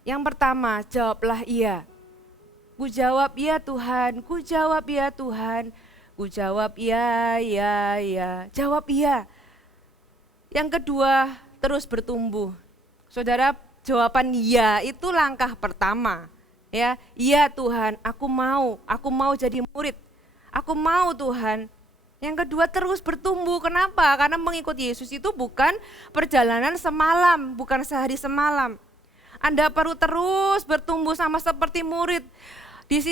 Yang pertama, jawablah iya. Ku jawab ya Tuhan, ku jawab ya Tuhan, ku jawab ya, ya, ya. Jawab iya. Yang kedua, terus bertumbuh. Saudara, jawaban iya itu langkah pertama. Ya, iya Tuhan, aku mau jadi murid. Aku mau Tuhan. Yang kedua, terus bertumbuh. Kenapa? Karena mengikut Yesus itu bukan perjalanan semalam, bukan sehari semalam. Anda perlu terus bertumbuh sama seperti murid. Di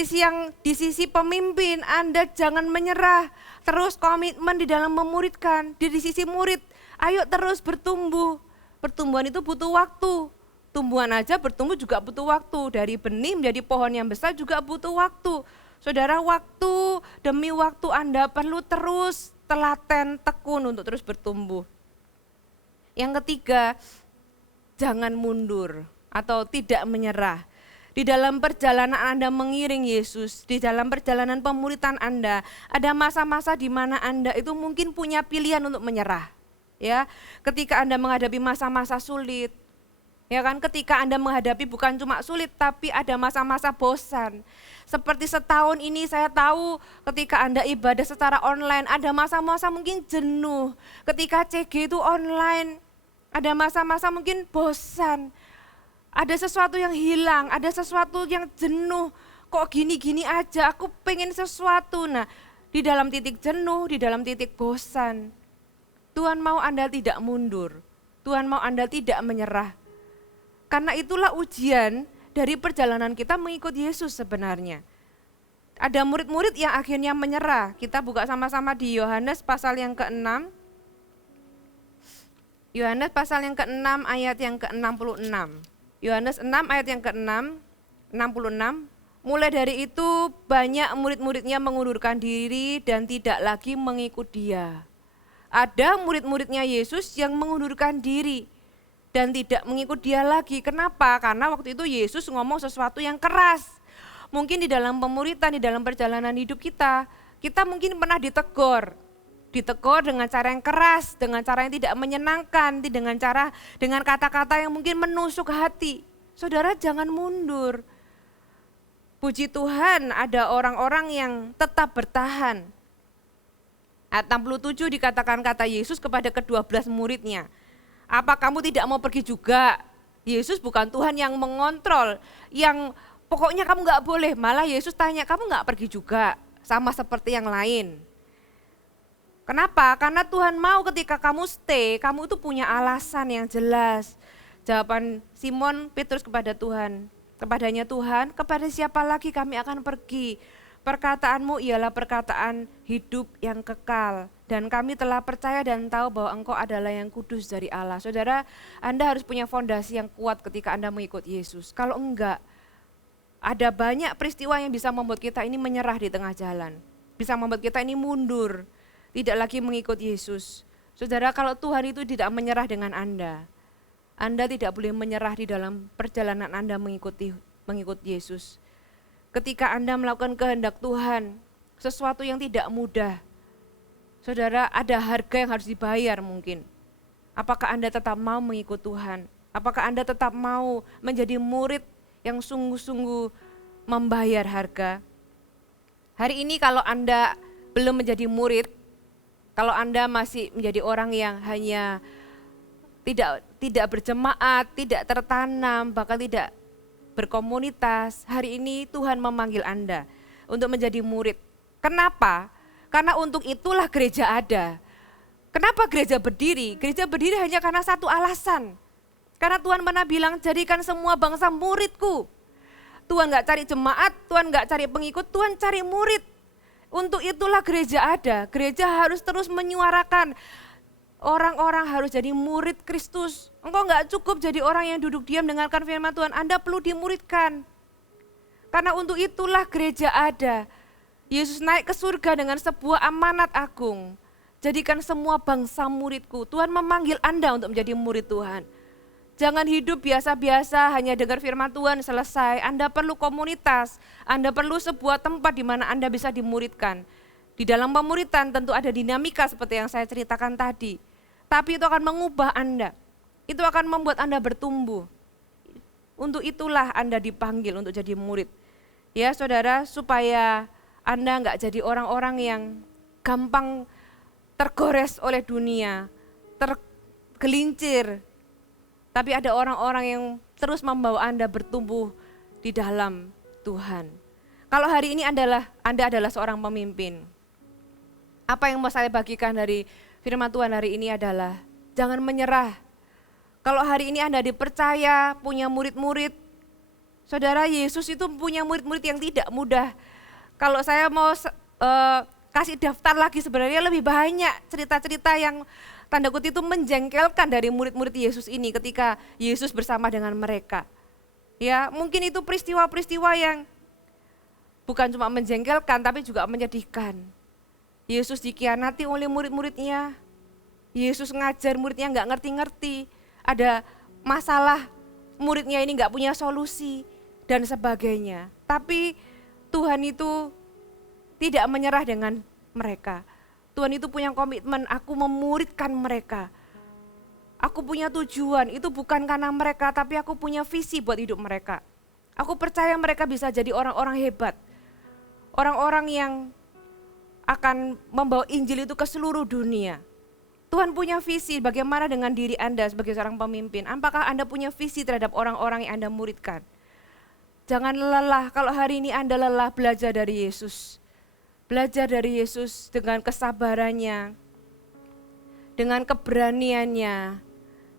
sisi pemimpin, Anda jangan menyerah. Terus komitmen di dalam memuridkan. Di sisi murid, ayo terus bertumbuh. Pertumbuhan itu butuh waktu. Tumbuhan aja bertumbuh juga butuh waktu. Dari benih menjadi pohon yang besar juga butuh waktu. Saudara, waktu demi waktu Anda perlu terus telaten, tekun untuk terus bertumbuh. Yang ketiga, jangan mundur atau tidak menyerah. Di dalam perjalanan Anda mengiring Yesus, di dalam perjalanan pemuritan Anda, ada masa-masa di mana Anda itu mungkin punya pilihan untuk menyerah. Ya, ketika Anda menghadapi masa-masa sulit, ya kan, ketika Anda menghadapi bukan cuma sulit tapi ada masa-masa bosan. Seperti setahun ini saya tahu ketika Anda ibadah secara online, ada masa-masa mungkin jenuh. Ketika CG itu online, ada masa-masa mungkin bosan. Ada sesuatu yang hilang, ada sesuatu yang jenuh. Kok gini-gini aja, aku pengen sesuatu. Nah, di dalam titik jenuh, di dalam titik bosan, Tuhan mau Anda tidak mundur. Tuhan mau Anda tidak menyerah. Karena itulah ujian dari perjalanan kita mengikut Yesus sebenarnya. Ada murid-murid yang akhirnya menyerah. Kita buka sama-sama di Yohanes pasal yang ke-6. Yohanes pasal yang ke-6 ayat yang ke-66. Yohanes 6 ayat yang ke-6, 66. Mulai dari itu banyak murid-muridnya mengundurkan diri dan tidak lagi mengikut dia. Ada murid-muridnya Yesus yang mengundurkan diri dan tidak mengikut dia lagi. Kenapa? Karena waktu itu Yesus ngomong sesuatu yang keras. Mungkin di dalam pemuritan, di dalam perjalanan hidup kita mungkin pernah ditegur dengan cara yang keras, dengan cara yang tidak menyenangkan, dengan kata-kata yang mungkin menusuk hati. Saudara, jangan mundur. Puji Tuhan ada orang-orang yang tetap bertahan. Ayat 67 dikatakan kata Yesus kepada ke-12 muridnya, apa kamu tidak mau pergi juga? Yesus bukan Tuhan yang mengontrol, yang pokoknya kamu gak boleh. Malah Yesus tanya, kamu gak pergi juga? Sama seperti yang lain. Kenapa? Karena Tuhan mau ketika kamu stay, kamu itu punya alasan yang jelas. Jawaban Simon Petrus kepadanya Tuhan, kepada siapa lagi kami akan pergi? Perkataanmu ialah perkataan hidup yang kekal. Dan kami telah percaya dan tahu bahwa Engkau adalah yang kudus dari Allah. Saudara, Anda harus punya fondasi yang kuat ketika Anda mengikut Yesus. Kalau enggak, ada banyak peristiwa yang bisa membuat kita ini menyerah di tengah jalan. Bisa membuat kita ini mundur, tidak lagi mengikut Yesus. Saudara, kalau Tuhan itu tidak menyerah dengan Anda tidak boleh menyerah di dalam perjalanan Anda mengikut Yesus. Ketika Anda melakukan kehendak Tuhan, sesuatu yang tidak mudah, saudara, ada harga yang harus dibayar mungkin. Apakah Anda tetap mau mengikut Tuhan? Apakah Anda tetap mau menjadi murid yang sungguh-sungguh membayar harga? Hari ini kalau Anda belum menjadi murid, kalau Anda masih menjadi orang yang hanya tidak berjemaat, tidak tertanam, bahkan tidak berkomunitas, hari ini Tuhan memanggil Anda untuk menjadi murid. Kenapa? Karena untuk itulah gereja ada. Kenapa gereja berdiri? Gereja berdiri hanya karena satu alasan. Karena Tuhan pernah bilang, jadikan semua bangsa muridku. Tuhan gak cari jemaat, Tuhan gak cari pengikut, Tuhan cari murid. Untuk itulah gereja ada. Gereja harus terus menyuarakan, Orang-orang harus jadi murid Kristus. Engkau nggak cukup jadi orang yang duduk diam dengarkan firman Tuhan. Anda perlu dimuridkan. Karena untuk itulah gereja ada. Yesus naik ke surga dengan sebuah amanat agung. Jadikan semua bangsa muridku. Tuhan memanggil Anda untuk menjadi murid Tuhan. Jangan hidup biasa-biasa hanya dengar firman Tuhan selesai. Anda perlu komunitas. Anda perlu sebuah tempat di mana Anda bisa dimuridkan. Di dalam pemuridan tentu ada dinamika seperti yang saya ceritakan tadi. Tapi itu akan mengubah Anda. Itu akan membuat Anda bertumbuh. Untuk itulah Anda dipanggil untuk jadi murid. Ya saudara, supaya Anda enggak jadi orang-orang yang gampang tergores oleh dunia, tergelincir. Tapi ada orang-orang yang terus membawa Anda bertumbuh di dalam Tuhan. Kalau hari ini Anda adalah seorang pemimpin. Apa yang mau saya bagikan dari firman Tuhan hari ini adalah jangan menyerah. Kalau hari ini Anda dipercaya punya murid-murid, saudara, Yesus itu punya murid-murid yang tidak mudah. Kalau saya mau kasih daftar lagi, sebenarnya lebih banyak cerita-cerita yang tanda kutip itu menjengkelkan dari murid-murid Yesus ini ketika Yesus bersama dengan mereka. Ya, mungkin itu peristiwa-peristiwa yang bukan cuma menjengkelkan tapi juga menyedihkan. Yesus dikhianati oleh murid-muridnya. Yesus ngajar muridnya nggak ngerti-ngerti. Ada masalah, muridnya ini nggak punya solusi dan sebagainya. Tapi Tuhan itu tidak menyerah dengan mereka. Tuhan itu punya komitmen, aku memuridkan mereka. Aku punya tujuan, itu bukan karena mereka, tapi aku punya visi buat hidup mereka. Aku percaya mereka bisa jadi orang-orang hebat. Orang-orang yang akan membawa Injil itu ke seluruh dunia. Tuhan punya visi bagaimana dengan diri Anda sebagai seorang pemimpin. Apakah Anda punya visi terhadap orang-orang yang Anda muridkan? Jangan lelah, kalau hari ini Anda lelah, belajar dari Yesus. Belajar dari Yesus dengan kesabarannya, dengan keberaniannya,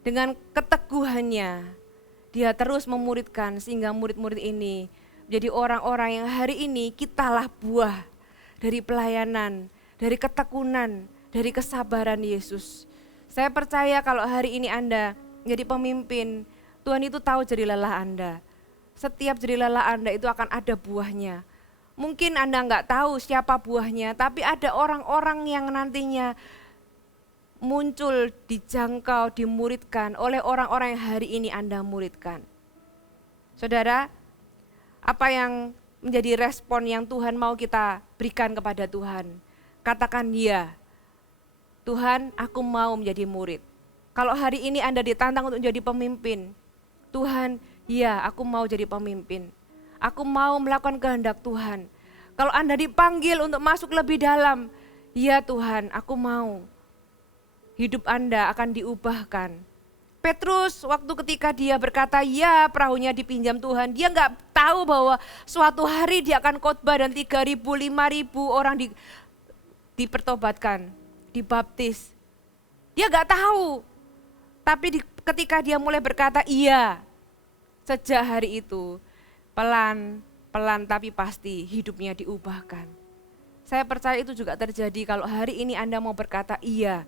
dengan keteguhannya. Dia terus memuridkan sehingga murid-murid ini menjadi orang-orang yang hari ini kitalah buah dari pelayanan, dari ketekunan, dari kesabaran Yesus. Saya percaya kalau hari ini Anda menjadi pemimpin, Tuhan itu tahu jerih lelah Anda. Setiap jerih lelah Anda itu akan ada buahnya. Mungkin Anda nggak tahu siapa buahnya, tapi ada orang-orang yang nantinya muncul, dijangkau, dimuridkan oleh orang-orang yang hari ini Anda muridkan. Saudara, apa yang menjadi respon yang Tuhan mau kita berikan kepada Tuhan? Katakan ya, Tuhan, aku mau menjadi murid. Kalau hari ini Anda ditantang untuk menjadi pemimpin, Tuhan, ya, aku mau jadi pemimpin. Aku mau melakukan kehendak Tuhan. Kalau Anda dipanggil untuk masuk lebih dalam, ya Tuhan, aku mau. Hidup Anda akan diubahkan. Petrus waktu ketika dia berkata ya, perahunya dipinjam Tuhan, dia nggak tahu bahwa suatu hari dia akan khotbah dan 3.000, 5.000 orang dipertobatkan, dibaptis. Dia nggak tahu, tapi ketika dia mulai berkata iya, sejak hari itu pelan tapi pasti hidupnya diubahkan. Saya percaya itu juga terjadi kalau hari ini Anda mau berkata iya,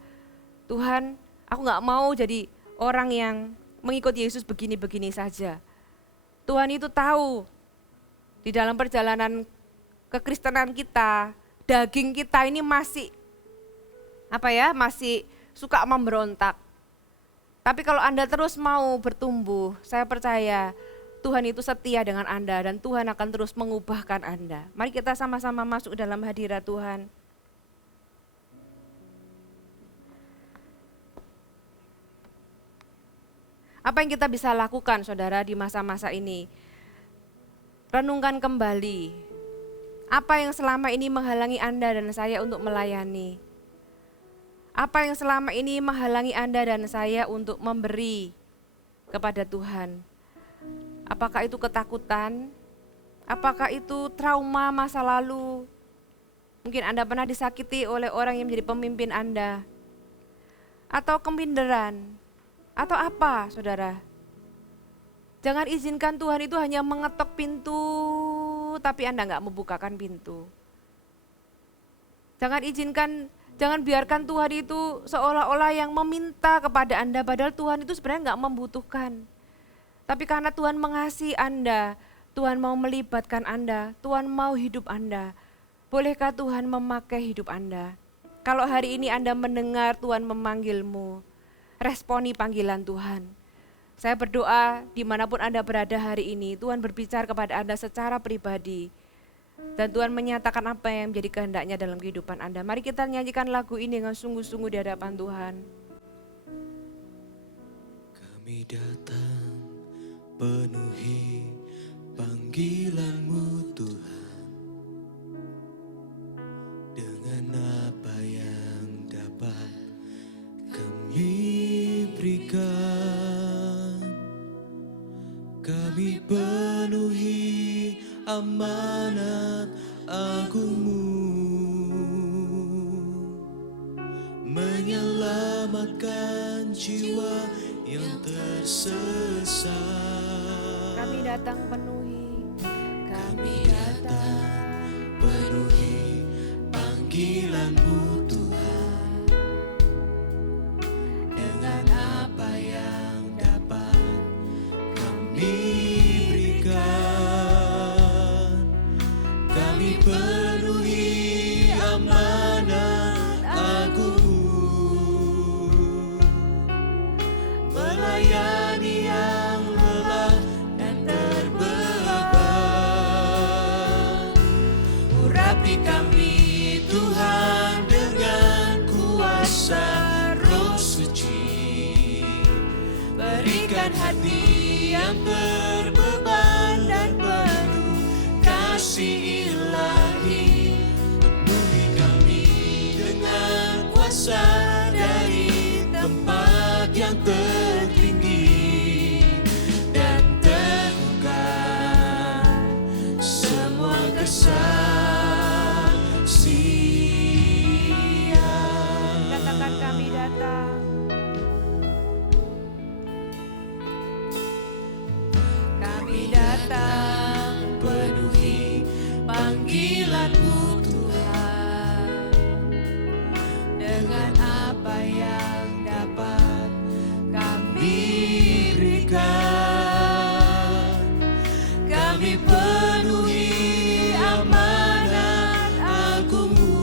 Tuhan, aku nggak mau jadi orang yang mengikut Yesus begini-begini saja. Tuhan itu tahu di dalam perjalanan kekristenan kita, daging kita ini masih suka memberontak. Tapi kalau Anda terus mau bertumbuh, saya percaya Tuhan itu setia dengan Anda dan Tuhan akan terus mengubahkan Anda. Mari kita sama-sama masuk dalam hadirat Tuhan. Apa yang kita bisa lakukan, saudara, di masa-masa ini? Renungkan kembali, apa yang selama ini menghalangi Anda dan saya untuk melayani? Apa yang selama ini menghalangi Anda dan saya untuk memberi kepada Tuhan? Apakah itu ketakutan? Apakah itu trauma masa lalu? Mungkin Anda pernah disakiti oleh orang yang menjadi pemimpin Anda. Atau keminderan? Atau apa, saudara? Jangan izinkan Tuhan itu hanya mengetok pintu, tapi Anda nggak membukakan pintu. Jangan izinkan Jangan biarkan Tuhan itu seolah-olah yang meminta kepada Anda, padahal Tuhan itu sebenarnya nggak membutuhkan. Tapi karena Tuhan mengasihi Anda, Tuhan mau melibatkan Anda, Tuhan mau hidup Anda. Bolehkah Tuhan memakai hidup Anda? Kalau hari ini Anda mendengar Tuhan memanggilmu, responi panggilan Tuhan. Saya berdoa dimanapun Anda berada hari ini, Tuhan berbicara kepada Anda secara pribadi. Dan Tuhan menyatakan apa yang menjadi kehendaknya dalam kehidupan Anda. Mari kita nyanyikan lagu ini dengan sungguh-sungguh di hadapan Tuhan. Kami datang penuhi panggilan-Mu Tuhan, dengan apa yang dapat kami berikan. Kami penuhi amanat agung-Mu, menyelamatkan jiwa yang tersesat. Kami datang penuhi, Kami datang penuhi panggilan-Mu Tuhan, dengan apa yang dapat kami berikan. Kami penuhi amanat agung-Mu, melayani yang lelah dan terbeban. Urapi kami Tuhan dengan kuasa Roh Suci, berikan hati yang terbeban dan penuh kasih ilahi. Penuhi kami dengan kuasa dari tempat yang tertinggi, dan teguhkan semua kesaksian. katakan kami datang. Kami datang penuhi panggilan-Mu Tuhan, dengan apa yang dapat kami berikan. Kami penuhi amanat agung-Mu,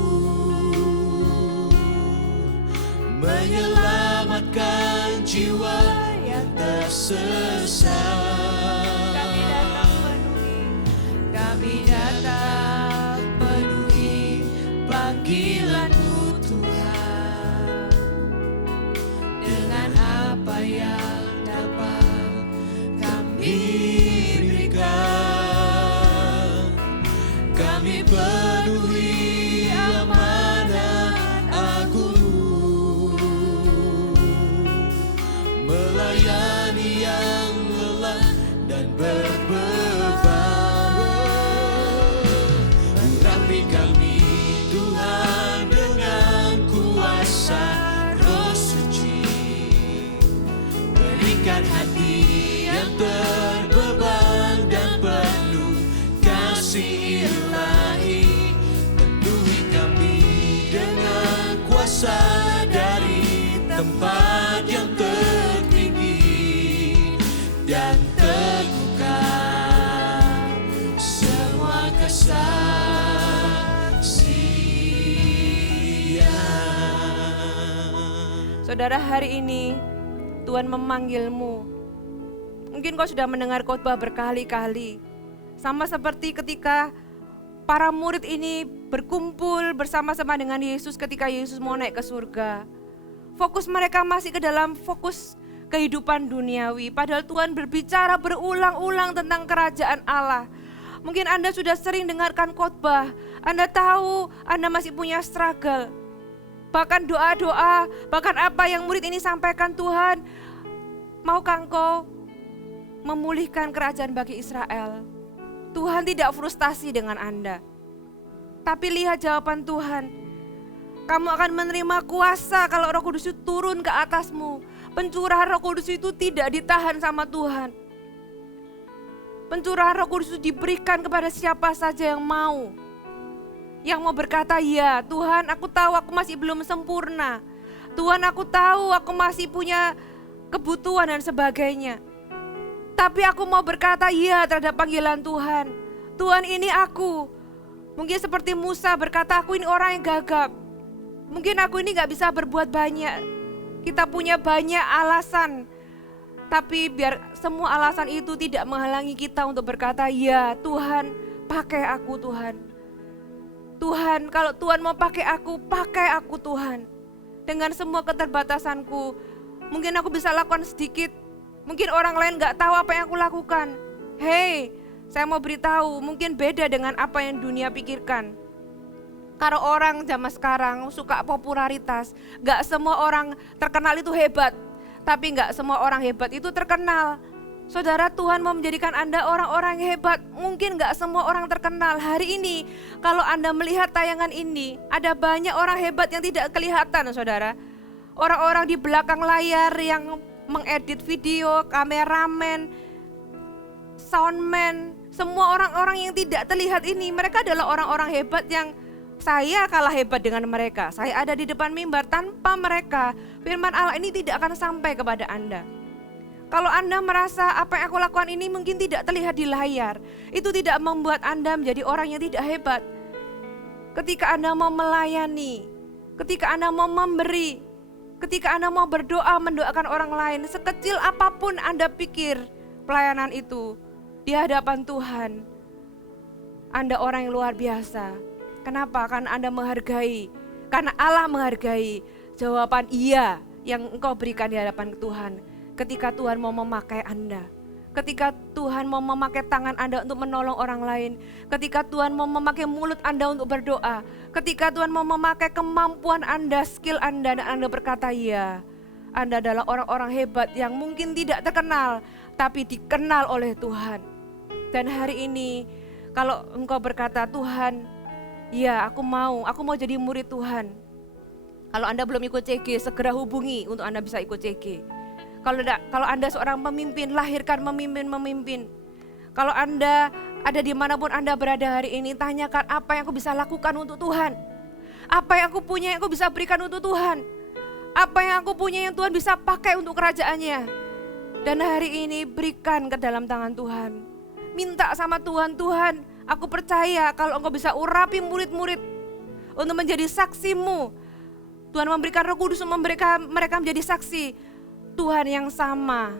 menyelamatkan jiwa yang tersesat. Kami datang penuhi panggilan-Mu Tuhan, dengan apa yang dapat kami berikan. Kami penuhi amanat agung-Mu, melayani yang lelah dan berbeban. Urapi kami Tuhan dengan kuasa Roh Suci, berikan hati yang terbeban dan penuh kasih ilahi. Penuhi kami dengan kuasa dari tempat yang tertinggi, dan teguhkan semua kesaksian. Saudara, hari ini Tuhan memanggilmu. Mungkin kau sudah mendengar khotbah berkali-kali. Sama seperti ketika para murid ini berkumpul bersama-sama dengan Yesus ketika Yesus mau naik ke surga. Fokus mereka masih ke dalam fokus kehidupan duniawi. Padahal Tuhan berbicara berulang-ulang tentang kerajaan Allah. Mungkin Anda sudah sering dengarkan khotbah. Anda tahu Anda masih punya struggle. Bahkan doa-doa, bahkan apa yang murid ini sampaikan, Tuhan, maukah Engkau memulihkan kerajaan bagi Israel? Tuhan tidak frustasi dengan Anda. Tapi lihat jawaban Tuhan. Kamu akan menerima kuasa kalau Roh Kudus itu turun ke atasmu. Pencurahan Roh Kudus itu tidak ditahan sama Tuhan. Pencurahan Roh Kudus itu diberikan kepada siapa saja yang mau. yang mau berkata, ya Tuhan, aku tahu aku masih belum sempurna. Tuhan, aku tahu aku masih punya kebutuhan dan sebagainya. Tapi aku mau berkata ya terhadap panggilan Tuhan. Tuhan, ini aku. Mungkin seperti Musa berkata, aku ini orang yang gagap. Mungkin aku ini gak bisa berbuat banyak. Kita punya banyak alasan. Tapi biar semua alasan itu tidak menghalangi kita untuk berkata, ya Tuhan, pakai aku Tuhan. Tuhan, kalau Tuhan mau pakai aku Tuhan. Dengan semua keterbatasanku, mungkin aku bisa lakukan sedikit. Mungkin orang lain gak tahu apa yang aku lakukan. Hei, saya mau beritahu, mungkin beda dengan apa yang dunia pikirkan. Kalau orang zaman sekarang suka popularitas, gak semua orang terkenal itu hebat. Tapi gak semua orang hebat itu terkenal. Saudara, Tuhan mau menjadikan Anda orang-orang yang hebat. Mungkin gak semua orang terkenal. Hari ini, kalau Anda melihat tayangan ini, ada banyak orang hebat yang tidak kelihatan, saudara. Orang-orang di belakang layar yang mengedit video, kameramen, soundman, semua orang-orang yang tidak terlihat ini, mereka adalah orang-orang hebat yang saya kalah hebat dengan mereka. Saya ada di depan mimbar, tanpa mereka firman Allah ini tidak akan sampai kepada Anda. Kalau Anda merasa apa yang aku lakukan ini mungkin tidak terlihat di layar, itu tidak membuat Anda menjadi orang yang tidak hebat. Ketika Anda mau melayani, ketika Anda mau memberi, ketika Anda mau berdoa, mendoakan orang lain, sekecil apapun Anda pikir pelayanan itu di hadapan Tuhan, Anda orang yang luar biasa. Kenapa? Karena Anda menghargai, karena Allah menghargai jawaban iya yang engkau berikan di hadapan Tuhan. Ketika Tuhan mau memakai Anda, ketika Tuhan mau memakai tangan Anda untuk menolong orang lain, ketika Tuhan mau memakai mulut Anda untuk berdoa, ketika Tuhan mau memakai kemampuan Anda, skill Anda, dan Anda berkata, ya, Anda adalah orang-orang hebat yang mungkin tidak terkenal, tapi dikenal oleh Tuhan. Dan hari ini, kalau engkau berkata, Tuhan, ya aku mau jadi murid Tuhan. Kalau Anda belum ikut CG, segera hubungi untuk Anda bisa ikut CG. Kalau Anda seorang pemimpin, lahirkan memimpin. Kalau Anda ada dimanapun Anda berada hari ini, tanyakan apa yang aku bisa lakukan untuk Tuhan. Apa yang aku punya yang aku bisa berikan untuk Tuhan. Apa yang aku punya yang Tuhan bisa pakai untuk kerajaannya. Dan hari ini berikan ke dalam tangan Tuhan. Minta sama Tuhan, Tuhan, aku percaya kalau Engkau bisa urapi murid-murid untuk menjadi saksimu. Tuhan memberikan Roh Kudus untuk mereka menjadi saksi. Tuhan yang sama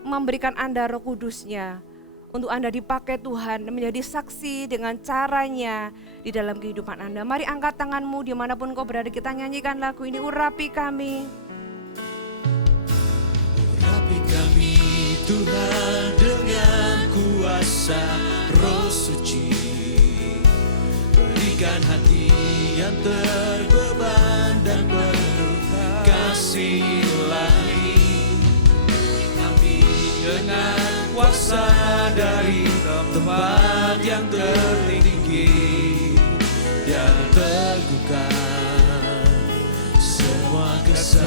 memberikan Anda Roh Kudus-Nya untuk Anda dipakai Tuhan menjadi saksi dengan caranya di dalam kehidupan Anda. Mari angkat tanganmu dimanapun kau berada, kita nyanyikan lagu ini, urapi kami. Urapi kami Tuhan dengan kuasa Roh Suci. Berikan hati yang terbeban dan penuh kasih ilahi. Dengan kuasa dari tempat yang tertinggi, dan teguhkan semua kesaksian.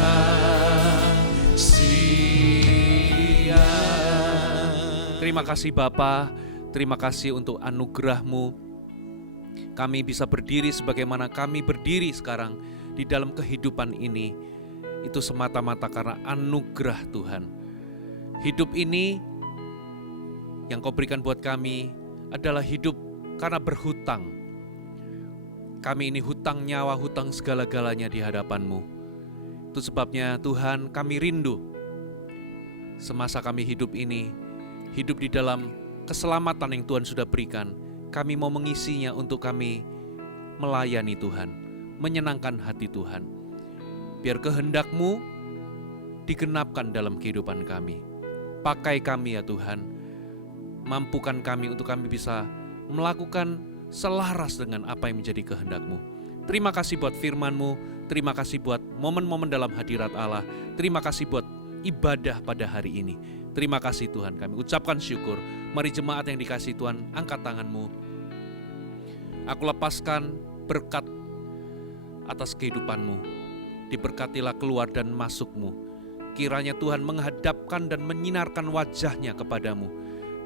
Terima kasih Bapa, terima kasih untuk anugerah-Mu. Kami bisa berdiri sebagaimana kami berdiri sekarang di dalam kehidupan ini. Itu semata-mata karena anugerah Tuhan. Hidup ini yang Kau berikan buat kami adalah hidup karena berhutang. Kami ini hutang nyawa, hutang segala-galanya di hadapan-Mu. Itu sebabnya Tuhan, kami rindu semasa kami hidup ini, hidup di dalam keselamatan yang Tuhan sudah berikan. Kami mau mengisinya untuk kami melayani Tuhan, menyenangkan hati Tuhan. Biar kehendak-Mu digenapkan dalam kehidupan kami. Pakai kami ya Tuhan, mampukan kami untuk kami bisa melakukan selaras dengan apa yang menjadi kehendak-Mu. Terima kasih buat firman-Mu, terima kasih buat momen-momen dalam hadirat Allah, terima kasih buat ibadah pada hari ini. Terima kasih Tuhan, kami ucapkan syukur. Mari jemaat yang dikasihi Tuhan, angkat tanganmu. Aku lepaskan berkat atas kehidupan-Mu. Diberkatilah keluar dan masuk-Mu. Kiranya Tuhan menghadapkan dan menyinarkan wajah-Nya kepadamu.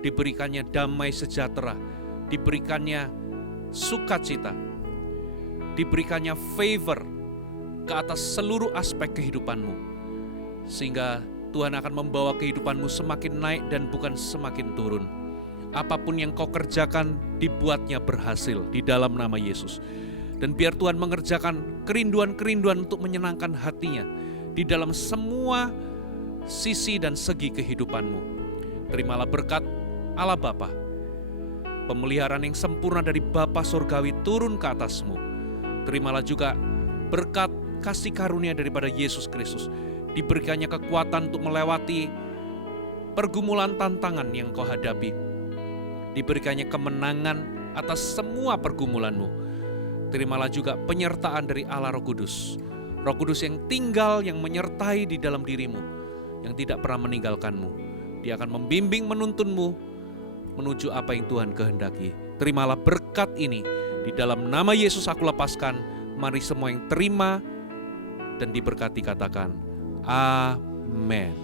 Diberikannya damai sejahtera, diberikannya sukacita, diberikannya favor ke atas seluruh aspek kehidupanmu. Sehingga Tuhan akan membawa kehidupanmu semakin naik dan bukan semakin turun. Apapun yang kau kerjakan dibuatnya berhasil di dalam nama Yesus. Dan biar Tuhan mengerjakan kerinduan-kerinduan untuk menyenangkan hatinya di dalam semua sisi dan segi kehidupanmu. Terimalah berkat Allah Bapa, pemeliharaan yang sempurna dari Bapa Surgawi turun ke atasmu. Terimalah juga berkat kasih karunia daripada Yesus Kristus, diberikannya kekuatan untuk melewati pergumulan tantangan yang kau hadapi, diberikannya kemenangan atas semua pergumulanmu. Terimalah juga penyertaan dari Allah Roh Kudus. Roh Kudus yang tinggal, yang menyertai di dalam dirimu, yang tidak pernah meninggalkanmu. Dia akan membimbing, menuntunmu menuju apa yang Tuhan kehendaki. Terimalah berkat ini. Di dalam nama Yesus aku lepaskan. Mari semua yang terima dan diberkati katakan, Amin.